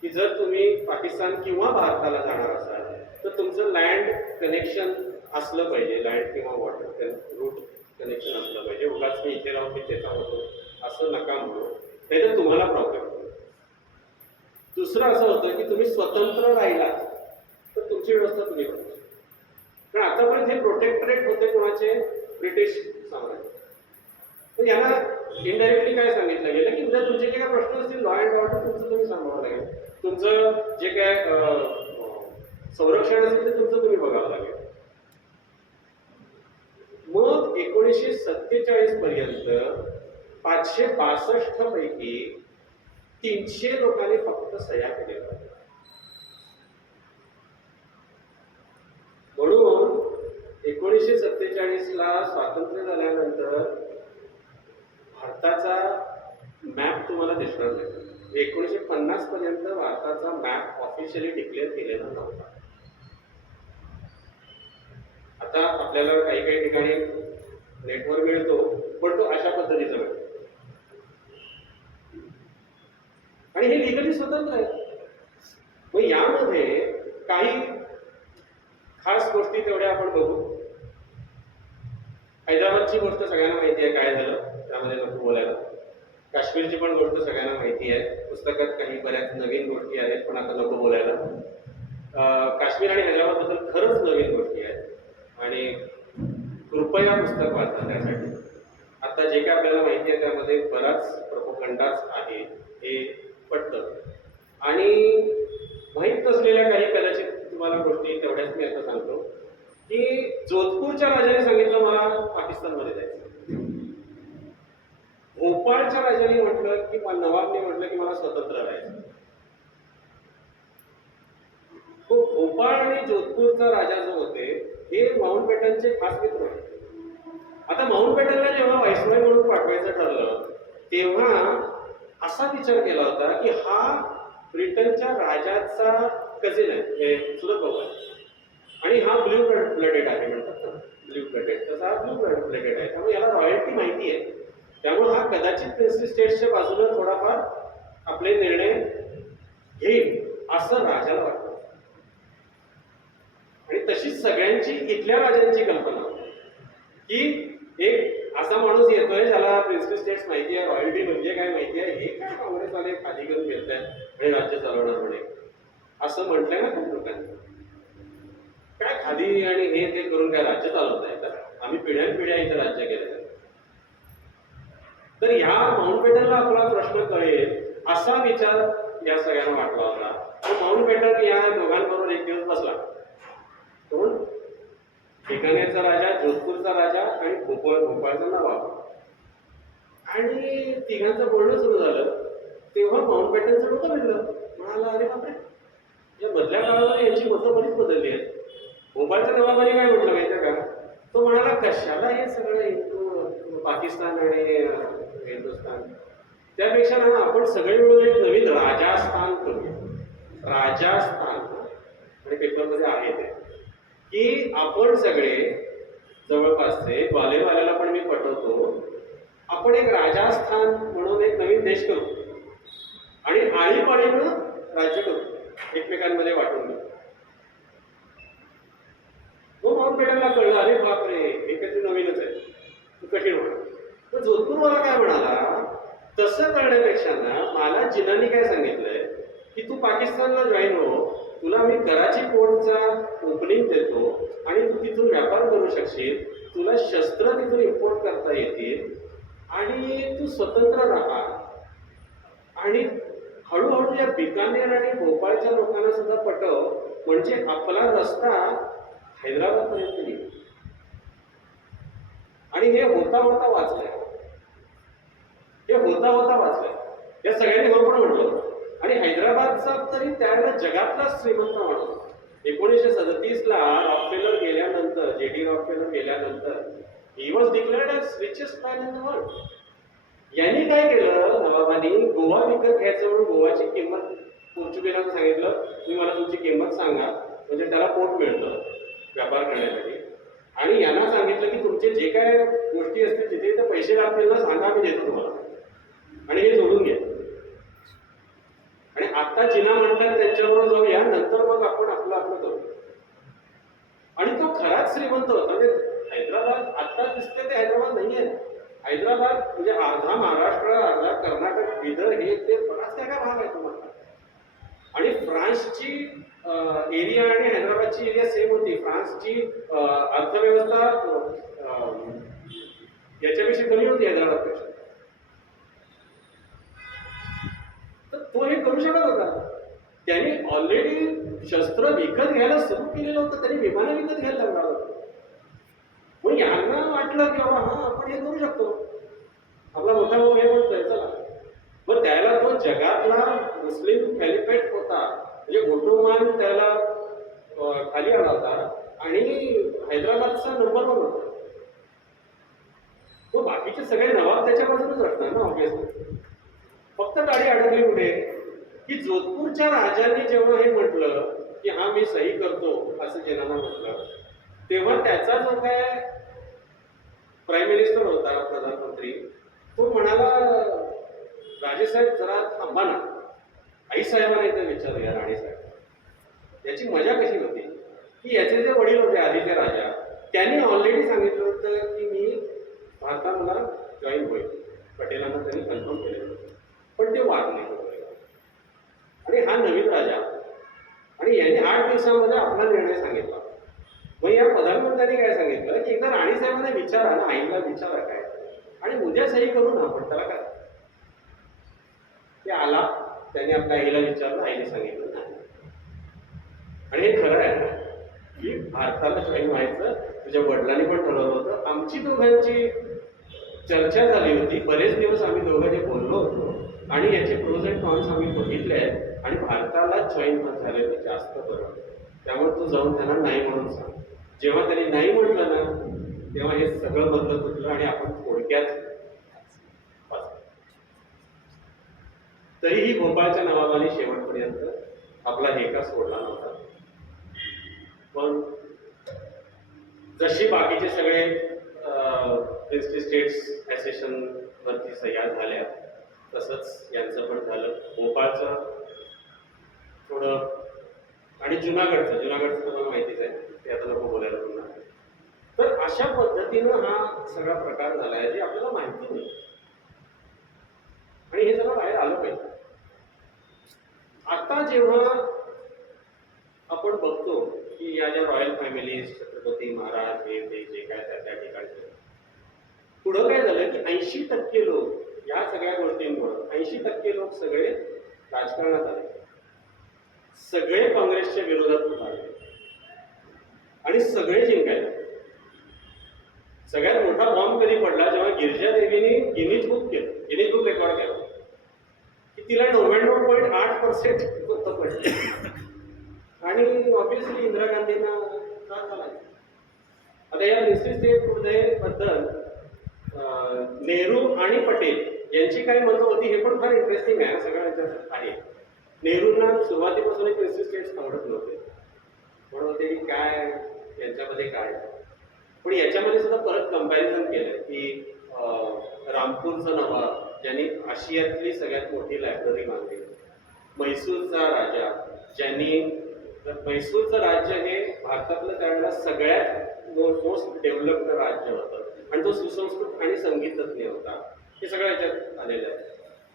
की जर तुम्ही पाकिस्तान किंवा भारताला जाणार असाल तर तुमचं लँड कनेक्शन असलं पाहिजे, लँड किंवा वॉटर रूट कनेक्शन असलं पाहिजे. उगाच मी इथे राहून मी त्याचा होतो असं नका म्हणू, नाही तर तुम्हाला प्रॉब्लेम होतो. दुसरं असं होतं की तुम्ही स्वतंत्र राहिलात तर तुमची व्यवस्था तुम्ही करू. पण आतापर्यंत हे प्रोटेक्टरेट होते कोणाचे, ब्रिटिश साम्राज्य. पण यांना इनडायरेक्टली काय सांगितलं गेलं की जर तुमचे जे काय प्रश्न असतील लॉ अँड ऑर्डर तुमचं तुम्ही सांभाळावं लागेल, तुमचं जे काय संरक्षण असेल ते तुमचं तुम्ही बघावं लागेल. मग 1947 पर्यंत 562 पैकी 300 लोकांनी फक्त सह्या केलेल्या. म्हणून 1947 ला स्वातंत्र्य झाल्यानंतर भारताचा मॅप तुम्हाला दिसणार नाही. 1950 पर्यंत भारताचा मॅप ऑफिशियली डिक्लेअर केलेला नव्हता. आता आपल्याला काही काही ठिकाणी नेटवर्क मिळतो, पण तो अशा पद्धतीचा मिळतो आणि हे लिगली स्वतंत्र आहे. मग यामध्ये काही खास गोष्टी तेवढ्या आपण बघू. हैदराबादची गोष्ट सगळ्यांना माहिती आहे काय झालं, त्यामध्ये नको बोलायला. काश्मीरची पण गोष्ट सगळ्यांना माहिती आहे. पुस्तकात काही बऱ्याच नवीन गोष्टी आहेत पण आता नको बोलायला. काश्मीर आणि हैदराबादबद्दल खरंच नवीन गोष्टी आहेत आणि कृपया पुस्तक वाचा त्यासाठी. आता जे काय आपल्याला माहिती आहे त्यामध्ये बराच प्रोपगंडाच आहे हे पटतं. आणि माहीत नसलेल्या काही कदाचित तुम्हाला गोष्टी तेवढ्याच मी आता सांगतो की जोधपूरच्या राजाने सांगितलं मला पाकिस्तानमध्ये जायचं. भोपाळच्या राजाने म्हटलं की नवाबने म्हटलं की मला स्वतंत्र राहायचं. तो भोपाळ आणि जोधपूरचा राजा जो होते हे माउंटबॅटनचे खास मित्र होते. आता माउंटबॅटनला जेव्हा व्हाईसरॉय म्हणून पाठवायचं ठरलं तेव्हा असा विचार केला होता की हा ब्रिटनच्या राजाचा कझिन आहे, हे चुलत भाऊ आहे, आणि हा ब्ल्यू ब्लडेड आहे म्हणतात ना, ब्ल्यू ब्लडेड, तसा हा ब्ल्यू ब्लडेड आहे, त्यामुळे याला रॉयल्टी माहिती आहे, त्यामुळे हा कदाचित प्रिन्सली स्टेट्सच्या बाजूला थोडाफार आपले निर्णय घेईल असं राजाला वाटतं. आणि तशीच सगळ्यांची इथल्या राजांची कल्पना की एक असा माणूस येतोय ज्याला प्रिन्सली स्टेट्स माहिती आहे, रॉयल्टी म्हणजे काय माहिती आहे, हे काय काँग्रेसवाले खाली करून घेतात आणि राज्य चालवणार म्हणे असं म्हटलंय ना खूप लोकांनी. काय खाली आणि हे ते करून काय राज्य चालवत आहे, तर आम्ही पिढ्यानपिढ्या इथे राज्य केलं. तर ह्या माउंटबॅटनला आपला प्रश्न कळेल असा विचार या सगळ्यांना वाटला होता. माउंटबॅटन या दोघांबरोबर एक दिवस बसला. कोण? बिकानेरचा राजा, जोधपूरचा राजा आणि भोपाळचा नवाब. आणि तिघांचं बोलणं सुरू झालं तेव्हा माउंटबॅटनचं डोकं फिरलं. म्हणाला, अरे बापरे, या मधल्या काळामध्ये यांची मतं बरीच बदलली आहेत. भोपाळच्या नवाबाने काय म्हटलं माहिती का? तो म्हणाला, कशाला हे सगळं पाकिस्तान आणि हिंदुस्थान, त्यापेक्षा ना आपण सगळे मिळून एक नवीन राजस्थान करूया. राजस्थान आणि पेपरमध्ये आहे ते की आपण सगळे जवळपासचे, ग्वालेवाल्याला पण मी पटवतो, आपण एक राजस्थान म्हणून एक नवीन देश करू आणि आळीपाळीनं राज्य करू, एकमेकांमध्ये वाटून घेऊ. तो माउंटबॅटनला कळलं, अरे बापरे, हे काहीतरी नवीनच आहे, कठीण होणार. तर जोधपूरवाला काय म्हणाला, तसं करण्यापेक्षा ना मला जिनांनी काय सांगितलंय की तू पाकिस्तानला जॉईन हो, तुला मी कराची पोर्टचा ओपनिंग देतो आणि तू तिथून व्यापार करू शकशील, तुला शस्त्र तिथून इम्पोर्ट करता येतील आणि तू स्वतंत्र राहा. आणि हळूहळू या बिकानेर आणि भोपाळच्या लोकांना सुद्धा पटव, म्हणजे आपला रस्ता हैदराबाद पर्यंत येईल. आणि हे होता होता वाचलंय, हे होता होता वाचलंय, या सगळ्यांनी बरोबर म्हटलं होतं. आणि हैदराबादचा तरी त्यावेळेला जगातला श्रीमंत माणूस. 1937ला रॉकफेलर गेल्यानंतर, JD रॉकफेलर गेल्यानंतर he was declared as richest man in the world. यांनी काय केलं, नवाबांनी गोवा विकत घ्यायचं म्हणून गोवाची किंमत पोर्चुगीजांना सांगितलं, तुम्ही मला तुमची किंमत सांगा, म्हणजे त्याला पोर्ट मिळतं व्यापार करण्यासाठी. आणि यांना सांगितलं की तुमचे जे काय गोष्टी असतील तिथे तर पैसे लागतील ना, सांगा, मी देतो तुम्हाला, आणि हे जोडून घ्या. आणि आता जिना म्हणतात त्यांच्याबरोबर जाऊया, नंतर मग आपण आपलं आपलं करू. आणि तो खराच श्रीमंत होता. म्हणजे हैदराबाद आता दिसते ते हैदराबाद नाहीये. हैदराबाद म्हणजे अर्धा महाराष्ट्र, अर्धा कर्नाटक, बिदर, हे ते बराच काय काय भाग आहे तुम्हाला. आणि फ्रान्सची एरिया आणि हैदराबादची एरिया सेम होती. फ्रान्सची अर्थव्यवस्था याच्यापेक्षा कमी होती हैदराबादपेक्षा. तर तो हे करू शकत होता. त्यांनी ऑलरेडी शस्त्र विकत घ्यायला सुरू केलेलं होतं, त्यांनी विमानं विकत घ्यायला लागणार होतं. मग यांना वाटलं की बाबा हा आपण हे करू शकतो, आपला मोठा भाऊ हे बोलतोय चला. मग त्याला तो जगातला मुस्लिम खॅलिफेट होता, म्हणजे ओटोमान त्याला खाली आला होता आणि हैदराबादचा नंबर 1 होता. तो बाकीचे सगळे नवाब त्याच्या बाजूनच असणार ना ऑब्विसली. फक्त गाडी अडकली कुठे की जोधपूरच्या राजांनी जेव्हा हे म्हटलं की हा मी सही करतो असं जिनांना म्हटलं, तेव्हा त्याचा जो काय प्राईम मिनिस्टर होता, प्रधानमंत्री, तो म्हणाला, राजेसाहेब जरा थांबा ना, आई साहेबांना इथे विचारूया, राणी साहेब. याची मजा कशी होती की याचे जे वडील होते आधीचे राजा, त्यांनी ऑलरेडी सांगितलं होतं की मी भारताला जॉईन होईल. पटेलांना त्यांनी कन्फर्म केलेलं होतं, पण ते वारले. आणि हा नवीन राजा, आणि यांनी 8 दिवसामध्ये आपला निर्णय सांगितला. मग या प्रधानमंत्र्यांनी काय सांगितलं की एकदा राणी साहेबांना विचारा ना, आईला विचारा काय, आणि उद्या सही करू ना आपण, त्याला काय. ते आला, त्यांनी आपल्या आईला विचारलं, आईने सांगितलं नाही. आणि हे खरं आहे की भारताला जॉईन व्हायचं तुझ्या वडिलांनी पण ठरवलं होतं. आमची दोघांची चर्चा झाली होती, बरेच दिवस आम्ही दोघांनी बोललो होतो आणि याचे प्रोज अँड कॉन्स आम्ही बघितले आहेत, आणि भारताला जॉईन झाले तर जास्त बरं. त्यामुळे तू जाऊन त्यांना नाही म्हणून सांग. जेव्हा त्यांनी नाही म्हटलं ना, तेव्हा हे सगळं बंद तुटलं आणि आपण थोडक्यात वाचलं. तरीही भोपाळच्या नवाबाने शेवटपर्यंत आपला हेका सोडला नव्हता. पण जशी बाकीचे सगळे प्रिन्सली स्टेट्स ॲसोसिएशन वरती सह्या झाल्या तसंच यांचं पण झालं. भोपाळचं थोडं आणि जुनागडचं तुम्हाला माहितीच आहे, ते आता नको बोलायला पुन्हा. तर अशा पद्धतीनं हा सगळा प्रकार झाला आहे जे आपल्याला माहिती नाही आणि हे सगळं बाहेर आलं पाहिजे. आता जेव्हा आपण बघतो की या ज्या रॉयल फॅमिलीज, छत्रपती महाराज, हे ते जे काय त्या ठिकाणचे, पुढं काय झालं की 80% लोक या सगळ्या गोष्टींमुळं 80% लोक सगळे राजकारणात आले, सगळे काँग्रेसच्या विरोधात उभारले आणि सगळे जिंकायला. सगळ्यात मोठा बॉम्ब कधी पडला जेव्हा गिरिजा देवीने गिनीज बुक रेकॉर्ड केला की तिला 99.8% मतं पडली आणि ऑब्विसली इंदिरा गांधींना त्रास झाला. आता या प्रिन्सली स्टेट बद्दल नेहरू आणि पटेल यांची काही मतं होती, हे पण फार इंटरेस्टिंग आहे. सगळ्यांच्यात आहे. नेहरूंना सुरुवातीपासून प्रिन्सली स्टेट्स आवडत नव्हते, म्हणून होते की काय यांच्यामध्ये काय. पण याच्यामध्ये सुद्धा परत कंपॅरिझन केलं की रामपूरचा नवाब ज्यांनी आशियातली सगळ्यात मोठी लायब्ररी बांधली, म्हैसूरचा राजा ज्यांनी, म्हैसूरचं राज्य हे भारतातलं त्यावेळेला सगळ्यात मोस्ट डेव्हलप्ड राज्य होतं आणि तो सुसंस्कृत आणि संगीतज्ञ होता, हे सगळं याच्यात आलेलं आहे.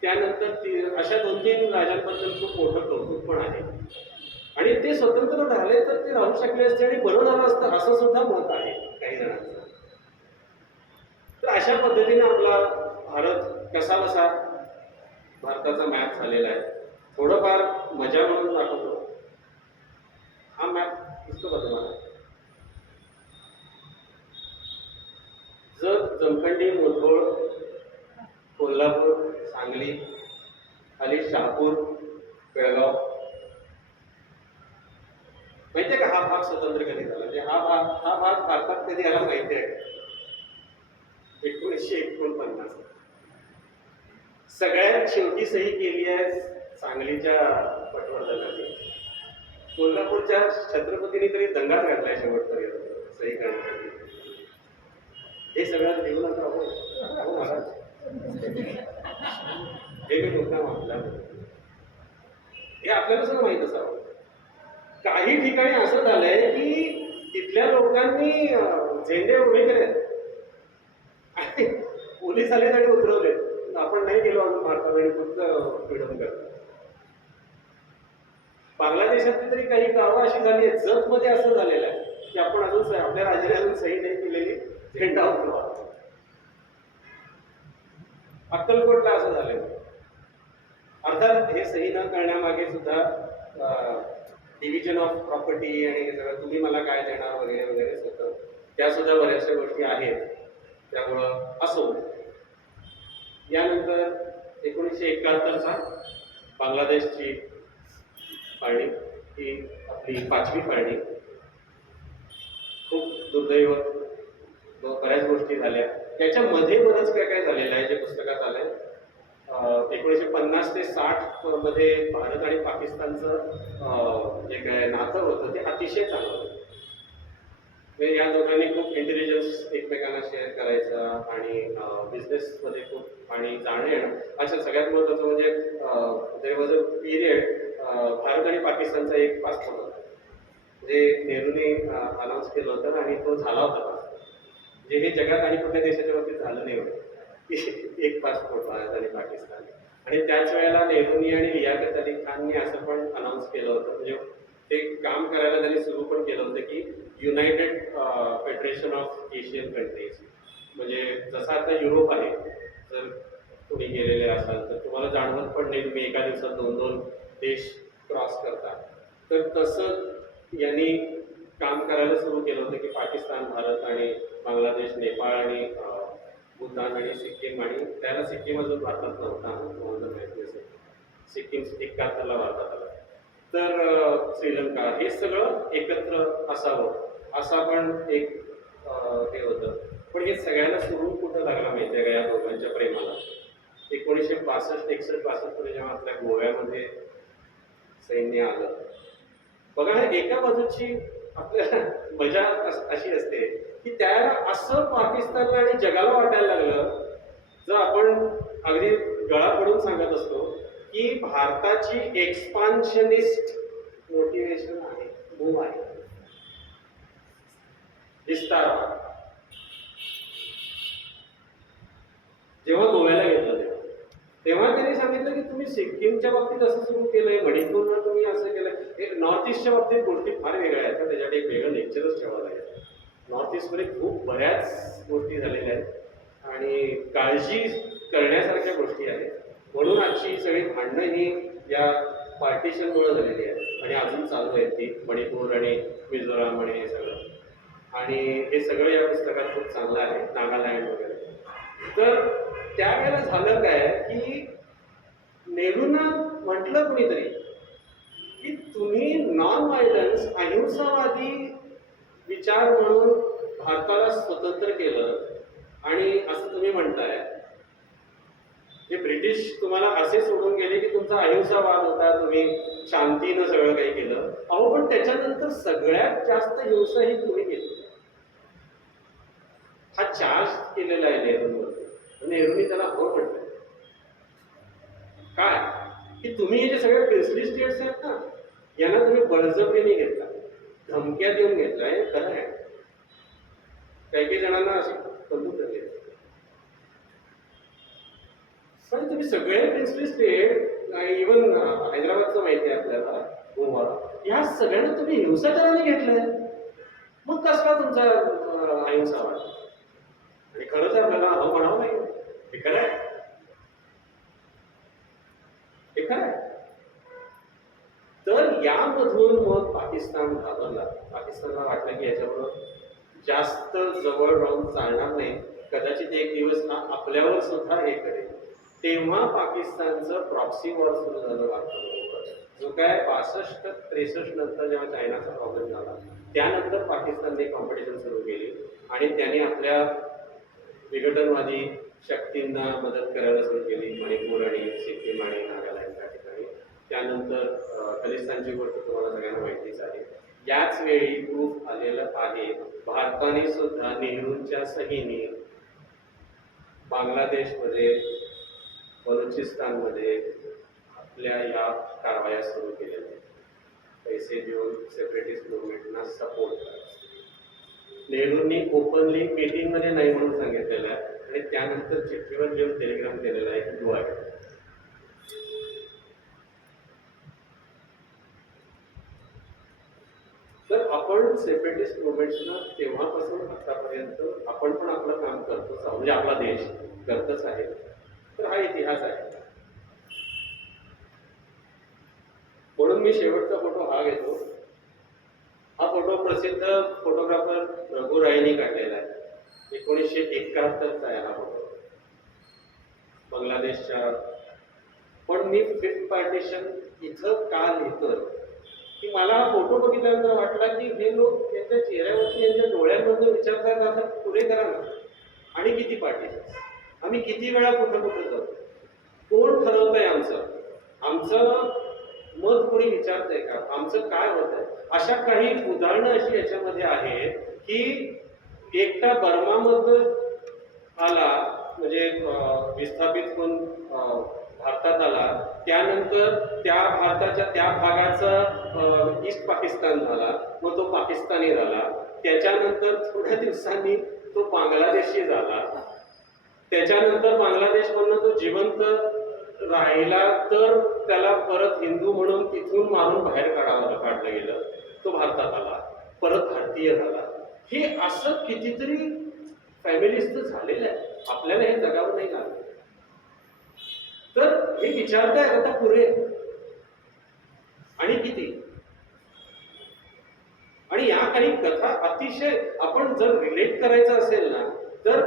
त्यानंतर अशा 2-3 राजांबद्दल खूप मोठं कौतुक पण आहे आणि ते स्वतंत्र झाले तर ते राहू शकले असते आणि बरं झालं असतं असं सुद्धा मत आहे काही जणांचं. तर अशा पद्धतीने आपला भारत कसा बसा भारताचा मॅप झालेला आहे. थोडंफार मजा म्हणून दाखवतो. हा मॅप दिसतो का तुम्हाला? जर जमखंडी, मुधोळ, कोल्हापूर, सांगली, खाली शहापूर, बेळगाव, माहितीये का हा भाग स्वतंत्र कधी झाला? म्हणजे हा भाग भारतात कधी आला माहिती आहे? 1949. सगळ्यात शेवटी सही केली आहे सांगलीच्या पटवर्धनाने. कोल्हापूरच्या छत्रपतींनी तरी दंगाच घातलाय शेवटपर्यंत सही करण्यासाठी. हे सगळं घेऊन आता हे मी मुद्दा म्हटला, हे आपल्याला सगळं माहित असावं. काही ठिकाणी असं झालंय की तिथल्या लोकांनी झेंडे उभे केले आणि पोलीस आले आणि उतरवले. आपण नाही गेलो अजून भारतामध्ये पुढचं फ्रीडम करतो. बांगलादेशातली तरी काही गावं अशी झाली आहेत, जत मध्ये असं झालेलं आहे की आपण अजून आपल्या राजाने अजून सही नाही केलेली, झेंडा उतरवा. अक्कलकोटला असं झालेलं. अर्थात हे सही न करण्यामागे सुद्धा डिव्हिजन ऑफ प्रॉपर्टी आणि हे सगळं तुम्ही मला काय देणार वगैरे वगैरे होतं, त्या सुद्धा बऱ्याचशा गोष्टी आहेत. त्यामुळं असो. यानंतर 1971चा बांगलादेशची फाळणी, ही आपली 5वी फाळणी. खूप दुर्दैव, बऱ्याच गोष्टी झाल्या. त्याच्यामध्ये बरंच काय काय झालेलं आहे जे पुस्तकात आलंय. 1950 ते 60 मध्ये भारत आणि पाकिस्तानचं जे काय नातं होतं ते अतिशय चांगलं होतं. या दोघांनी खूप इंटेलिजन्स एकमेकांना शेअर करायचा आणि बिझनेसमध्ये खूप आणि जाणं येणं. अच्छा, सगळ्यात महत्त्वाचं म्हणजे there was a period Bharat आणि पाकिस्तानचा एक पासपोर्ट होता जे नेहरूने अनाऊन्स केलं होतं आणि तो झाला होता पासपोर्ट. म्हणजे हे जगात आणि कुठल्या देशाच्या बाबतीत झालं नाही होतं की एक पासपोर्ट भारत आणि पाकिस्तान. आणि त्याच वेळेला नेहरूनी आणि लियाकत अली खाननी असं पण अनाऊन्स केलं होतं, म्हणजे ते काम करायला त्यांनी सुरू पण केलं होतं की United federation of Asian countries. म्हणजे जसं आता युरोप आहे, जर तुम्ही गेलेले असाल तर तुम्हाला जाणवत पण नाही तुम्ही एका दिवसात 2-2 देश क्रॉस करता. तर तसं यांनी काम करायला सुरू केलं होतं की पाकिस्तान, भारत आणि बांगलादेश, नेपाळ आणि भूतान आणि सिक्कीम, आणि त्याला सिक्कीम अजून भारतात नव्हता, तुम्हाला माहिती असेल. सिक्कीम 71ला भारतात आला. तर श्रीलंका, हे सगळं एकत्र असावं असा पण एक हे होतं. पण हे सगळ्यांना सुरू कुठं लागला माहिती आहे का या दोघांच्या प्रेमाला? 1965-61-62 मध्ये जेव्हा आपल्या गोव्यामध्ये सैन्य आलं. बघा एका बाजूची आपल्याला मजा अशी असते की त्याला असं पाकिस्तानला आणि जगाला वाटायला लागलं, जर आपण अगदी गळा पडून सांगत असतो की भारताची एक्सपान्शनिस्ट मोटिवेशन आहे, मूव आहे, विस्तार. जेव्हा गोव्याला घेतलं तेव्हा त्यांनी सांगितलं की तुम्ही सिक्कीमच्या बाबतीत असं सुरू केलंय, मणिपूरला तुम्ही असं केलंय. नॉर्थ ईस्टच्या बाबतीत गोष्टी फार वेगळ्या आहेत, त्याच्यासाठी एक वेगळं लेक्चरच ठेवावं लागेल. नॉर्थ ईस्टमध्ये खूप बऱ्याच गोष्टी झालेल्या आहेत आणि काळजी करण्यासारख्या गोष्टी आहेत. म्हणून आजची सगळी भांडणं ही या पार्टिशनमुळे झालेली आहेत आणि अजून चालू आहेत ती, मणिपूर आणि मिझोराम आणि हे सगळं. आणि हे सगळं या पुस्तकात खूप चांगलं आहे, नागालँड वगैरे. तर त्यावेळेला झालं काय की नेहरूंना म्हटलं कुणीतरी की तुम्ही नॉन व्हायलन्स अहिंसावादी विचार म्हणून भारताला स्वतंत्र केलं आणि असं तुम्ही म्हणताय. जे ब्रिटिश तुम्हाला असे सोडून गेले की तुमचा अहिंसावाद होता, तुम्ही शांतीनं सगळं काही केलं. अहो पण त्याच्यानंतर सगळ्यात जास्त हिंसा ही तुम्ही केली. हा चार्ज केलेला आहे नेहरूंवरती. नेहरूंनी त्याला हो म्हटलं. काय की तुम्ही हे जे सगळे प्रिन्सली स्टेट्स आहेत ना, यांना तुम्ही बळजबरीने घेतला, धमक्या देऊन घेतला. हे खरं आहे. काही काही जणांना अशी बंदूक धरली. पण तुम्ही सगळे प्रिन्सली स्टेट, इव्हन हैदराबादचं माहिती आहे आपल्याला, गोवा, ह्या सगळ्यांना तुम्ही हिंसाचाराने घेतलंय. मग कसला तुमचा अहिंसावाद? आणि खरंच आपल्याला हो म्हणावं नाही. हे खरं आहे, हे खरं आहे. तर यामधून मग पाकिस्तान घाबरला. पाकिस्तानला वाटलं की याच्याबरोबर जास्त जवळ राहून चालणार नाही, कदाचित एक दिवस हा आपल्यावर सुद्धा हे करेल. तेव्हा पाकिस्तानचं प्रॉक्सी वॉर सुरू झालं भारताबरोबर, जो काय 62-63 नंतर जेव्हा चायनाचा प्रॉब्लेम झाला त्यानंतर पाकिस्तानने कॉम्पिटिशन सुरू केली आणि त्याने आपल्या विघटनवादी शक्तींना मदत करायला सुरू केली, मणिपूर आणि सिक्कीम आणि नागालँडच्या ठिकाणी. त्यानंतर खलिस्तानची गोष्ट तुम्हाला सगळ्यांना माहितीच आहे. याच वेळी प्रूफ आलेलं आहे, भारताने सुद्धा नेहरूंच्या सहीने बांगलादेशमध्ये, बलुचिस्तानमध्ये आपल्या या कारवाया सुरू केलेल्या आहेत, पैसे देऊन सेपरेटिस्ट मुवमेंटना सपोर्ट करायचं. नेहरूंनी ओपनली मीटिंगमध्ये नाही म्हणून सांगितलेलं आहे आणि त्यानंतर चिठ्ठीवर घेऊन टेलिग्राम केलेला आहे की आहे. तर आपण सेपरेटिस्ट मुवमेंट्सना तेव्हापासून आतापर्यंत आपण पण आपलं काम करतोच आहोत, म्हणजे आपला देश करतच आहे. तर हा इतिहास आहे. म्हणून मी शेवटचा फोटो हा घेतो. हा फोटो प्रसिद्ध फोटोग्राफर रघु रायनी काढलेला आहे. 1971चा आहे हा फोटो, बांगलादेशच्या. पण मी फिफ्थ पार्टिशन इथं का लिहितोय की मला हा फोटो बघितल्यानंतर वाटला की हे लोक त्यांच्या चेहऱ्यावरती, यांच्या डोळ्यांमधून विचारतात आता पुरे करा ना. आणि किती पार्टिशन, आम्ही किती वेळा कुठं कुठं जातो, कोण ठरवतंय आमचं मत कोणी विचारतंय का, आमचं काय होत आहे. अशा काही उदाहरणं अशी याच्यामध्ये आहेत की एकटा बर्मामधून आला, म्हणजे विस्थापित होऊन भारतात आला, त्यानंतर त्या भारताच्या त्या भागाचा ईस्ट पाकिस्तान झाला, मग तो पाकिस्तानी झाला. त्याच्यानंतर थोड्या दिवसांनी तो बांगलादेशी झाला. त्याच्यानंतर बांगलादेशमधून तो जिवंत राहिला तर त्याला परत हिंदू म्हणून तिथून मारून बाहेर काढलं गेलं. तो भारतात आला, परत भारतीय झाला. हे असं कितीतरी फॅमिलीज तर झालेलं आहे. आपल्याला हे जगावं नाही लागलं. तर हे विचारताय आता पुरे आणि किती. आणि या काही कथा अतिशय आपण जर रिलेट करायचं असेल ना, तर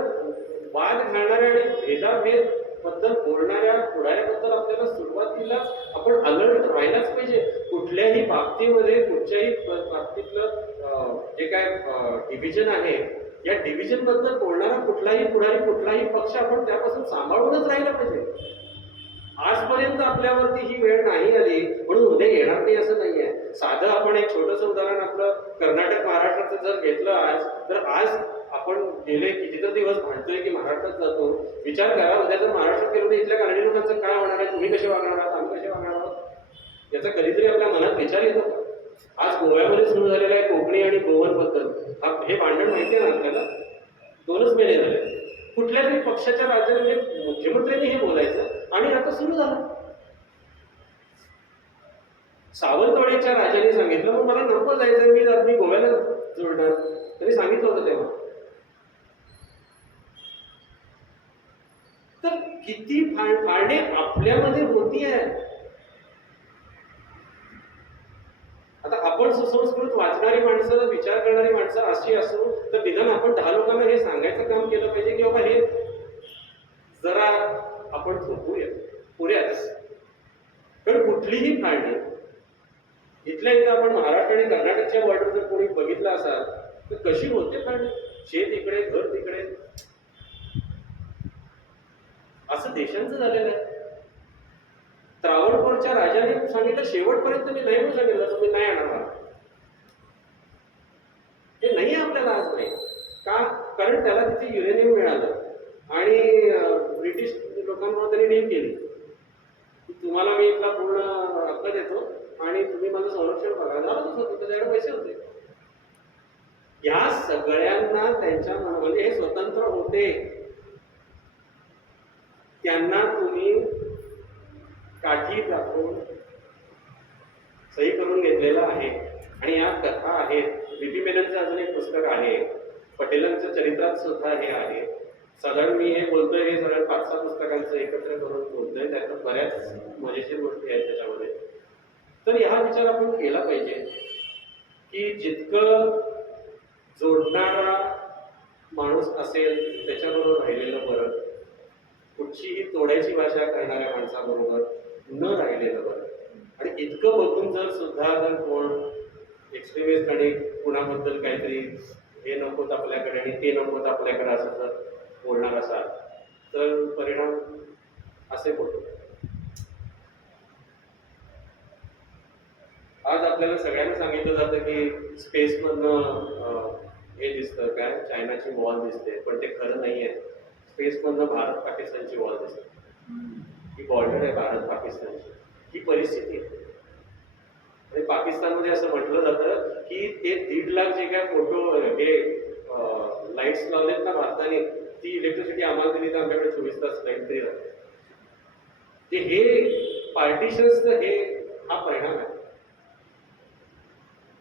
वाद घालणाऱ्या आणि भेदाभेद बद्दल बोलणाऱ्या पुढाऱ्याबद्दल आपल्याला सुरुवातीला आपण अलर्ट राहायलाच पाहिजे. कुठल्याही बाबतीमध्ये, कुठच्याही बाबतीतलं जे काय डिव्हिजन आहे या डिव्हिजन बद्दल बोलणारा कुठलाही पुढारी, कुठलाही पक्ष आपण त्यापासून सांभाळूनच राहिला पाहिजे. आजपर्यंत आपल्यावरती ही वेळ नाही आली म्हणून उद्या येणार नाही असं नाहीये. साधं आपण एक छोटंसं उदाहरण आपलं कर्नाटक महाराष्ट्राचं जर घेतलं आज, तर आज आपण गेले कितीतरी दिवस भांडतोय की महाराष्ट्रात जातो. विचार करा, उद्या जर महाराष्ट्रात गेलो तर इथल्या कानडी लोकांचं काय होणार आहे, तुम्ही कसे वागणार आहात, आम्ही कसे वागणार आहोत, याचा कधीतरी आपल्या मनात विचार येतो का? आज गोव्यामध्ये सुरू झालेला आहे कोकणी आणि गोवन बद्दल हे भांडण माहिती आहे ना आपल्याला, 2च महिने झाले. कुठल्या तरी पक्षाच्या राज्याने मुख्यमंत्र्यांनी हे बोलायचं आणि आता सुरू झालं. सावंतवाडीच्या राजाने सांगितलं मग मला नको जायचं, मी गोव्याला जोडणार, त्यांनी सांगितलं होतं तेव्हा. तर किती फाळणे आपल्यामध्ये होती आहे. आता आपण सुसंस्कृत वाचणारी माणसं, विचार करणारी माणसं अशी असू तर निदान आपण 10 लोकांना हे सांगायचं काम केलं पाहिजे की बाबा हे जरा आपण थोपूया पुऱ्याच. कारण कुठलीही फाळणी इथल्या इथं आपण महाराष्ट्र आणि कर्नाटकच्या बॉर्डर जर कोणी बघितलं असाल तर कशी होते फाळणी, शेत इकडे घर तिकडे, असं देशांचं झालेलं आहे. त्रावणकोरच्या राजाने सांगितलं शेवटपर्यंत मी नाही म्हणून सांगितलं तुम्ही नाही आणणार, हे नाही आपल्याला आज नाही का, कारण त्याला तिथे युरेनियम मिळालं आणि ब्रिटिश लोकांना त्यांनी नेम केली की तुम्हाला मी इथला पूर्ण हक्क देतो आणि तुम्ही माझं संरक्षण बघा. झालं तसं, त्याच्याकडे पैसे होते. या सगळ्यांना त्यांच्या म्हणजे हे स्वतंत्र होते, त्यांना तुम्ही काठी दाखवून सही करून घेतलेला आहे. आणि या कथा आहेत. बीपी मेननचं अजून एक पुस्तक आहे, पटेलांच्या चरित्रात सुद्धा हे आहे. साधारण मी हे बोलतोय हे सगळं 5-6 पुस्तकांचं एकत्र करून बोलतोय, त्याच्यात बऱ्याच मजेशीर गोष्टी आहेत त्याच्यामध्ये. तर हा विचार आपण केला पाहिजे की जितकं जोडणारा माणूस असेल त्याच्याबरोबर राहिलेलं बरं, कुठचीही तोड्याची भाषा करणाऱ्या माणसाबरोबर न राहिलेलं बरं. आणि इतकं बघून जर सुद्धा जर कोण एक्स्ट्रीमिस्ट आणि कुणाबद्दल काहीतरी हे नकोत आपल्याकडे आणि ते नकोत आपल्याकडे असं जर बोलणार असाल तर परिणाम असे होतो. आज आपल्याला सगळ्यांना सांगितलं जातं की स्पेसमधनं हे दिसतं काय, चायनाची वॉल दिसते, पण ते खरं नाही आहे. स्पेसमधनं भारत पाकिस्तानची वॉल दिसते, ही बॉर्डर आहे भारत पाकिस्तानची, ही परिस्थिती आहे. आणि पाकिस्तानमध्ये असं म्हटलं जातं की ते 1.5 लाख जे काय फोटो हे लाईट्स लावलेत ना भारताने, ती इलेक्ट्रिसिटी आम्हाला दिली तर आमच्याकडे 24 तास लाईट तरी राहते. ते हे पार्टिशन्सचं हे हा परिणाम आहे.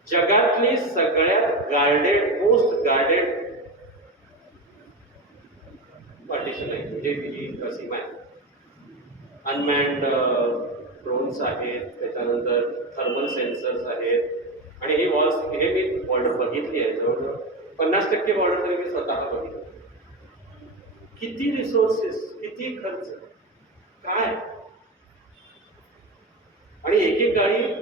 जगातली सगळ्यात गार्डेड, मोस्ट गार्डेड पार्टिशन आहे म्हणजे ही सीमा आहे. अनमॅन्ड ड्रोन्स आहेत, त्याच्यानंतर थर्मल सेन्सर्स आहेत. आणि ही वॉल्स हे मी बॉर्डर बघितली आहे, जवळजवळ 50% बॉर्डर तरी मी स्वतः बघितली. किती रिसोर्सेस, किती खर्च, काय. आणि एकेकाळी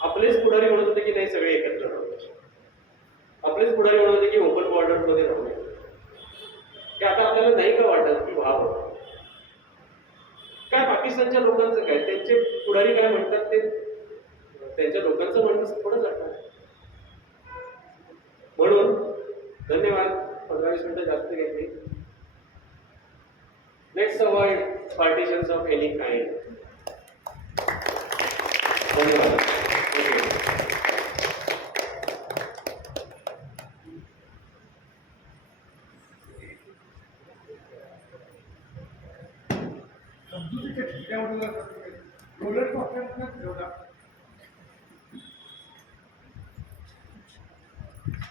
आपलेच पुढारी म्हणत होते की नाही सगळे एकत्र राहू, आपलेच पुढारी म्हणत होते की ओपन बॉर्डर मध्ये राहू नये. की आता आपल्याला नाही का वाटत की व्हावं काय. पाकिस्तानच्या लोकांचं काय, त्यांचे पुढारी काय म्हणतात ते त्यांच्या लोकांचं म्हणणं थोडं जातं. म्हणून धन्यवाद, 15-20 मिनिटं जास्त घेतली. Let's avoid partitions of any kind. धन्यवाद. समजुतीच्या ठिकाणावर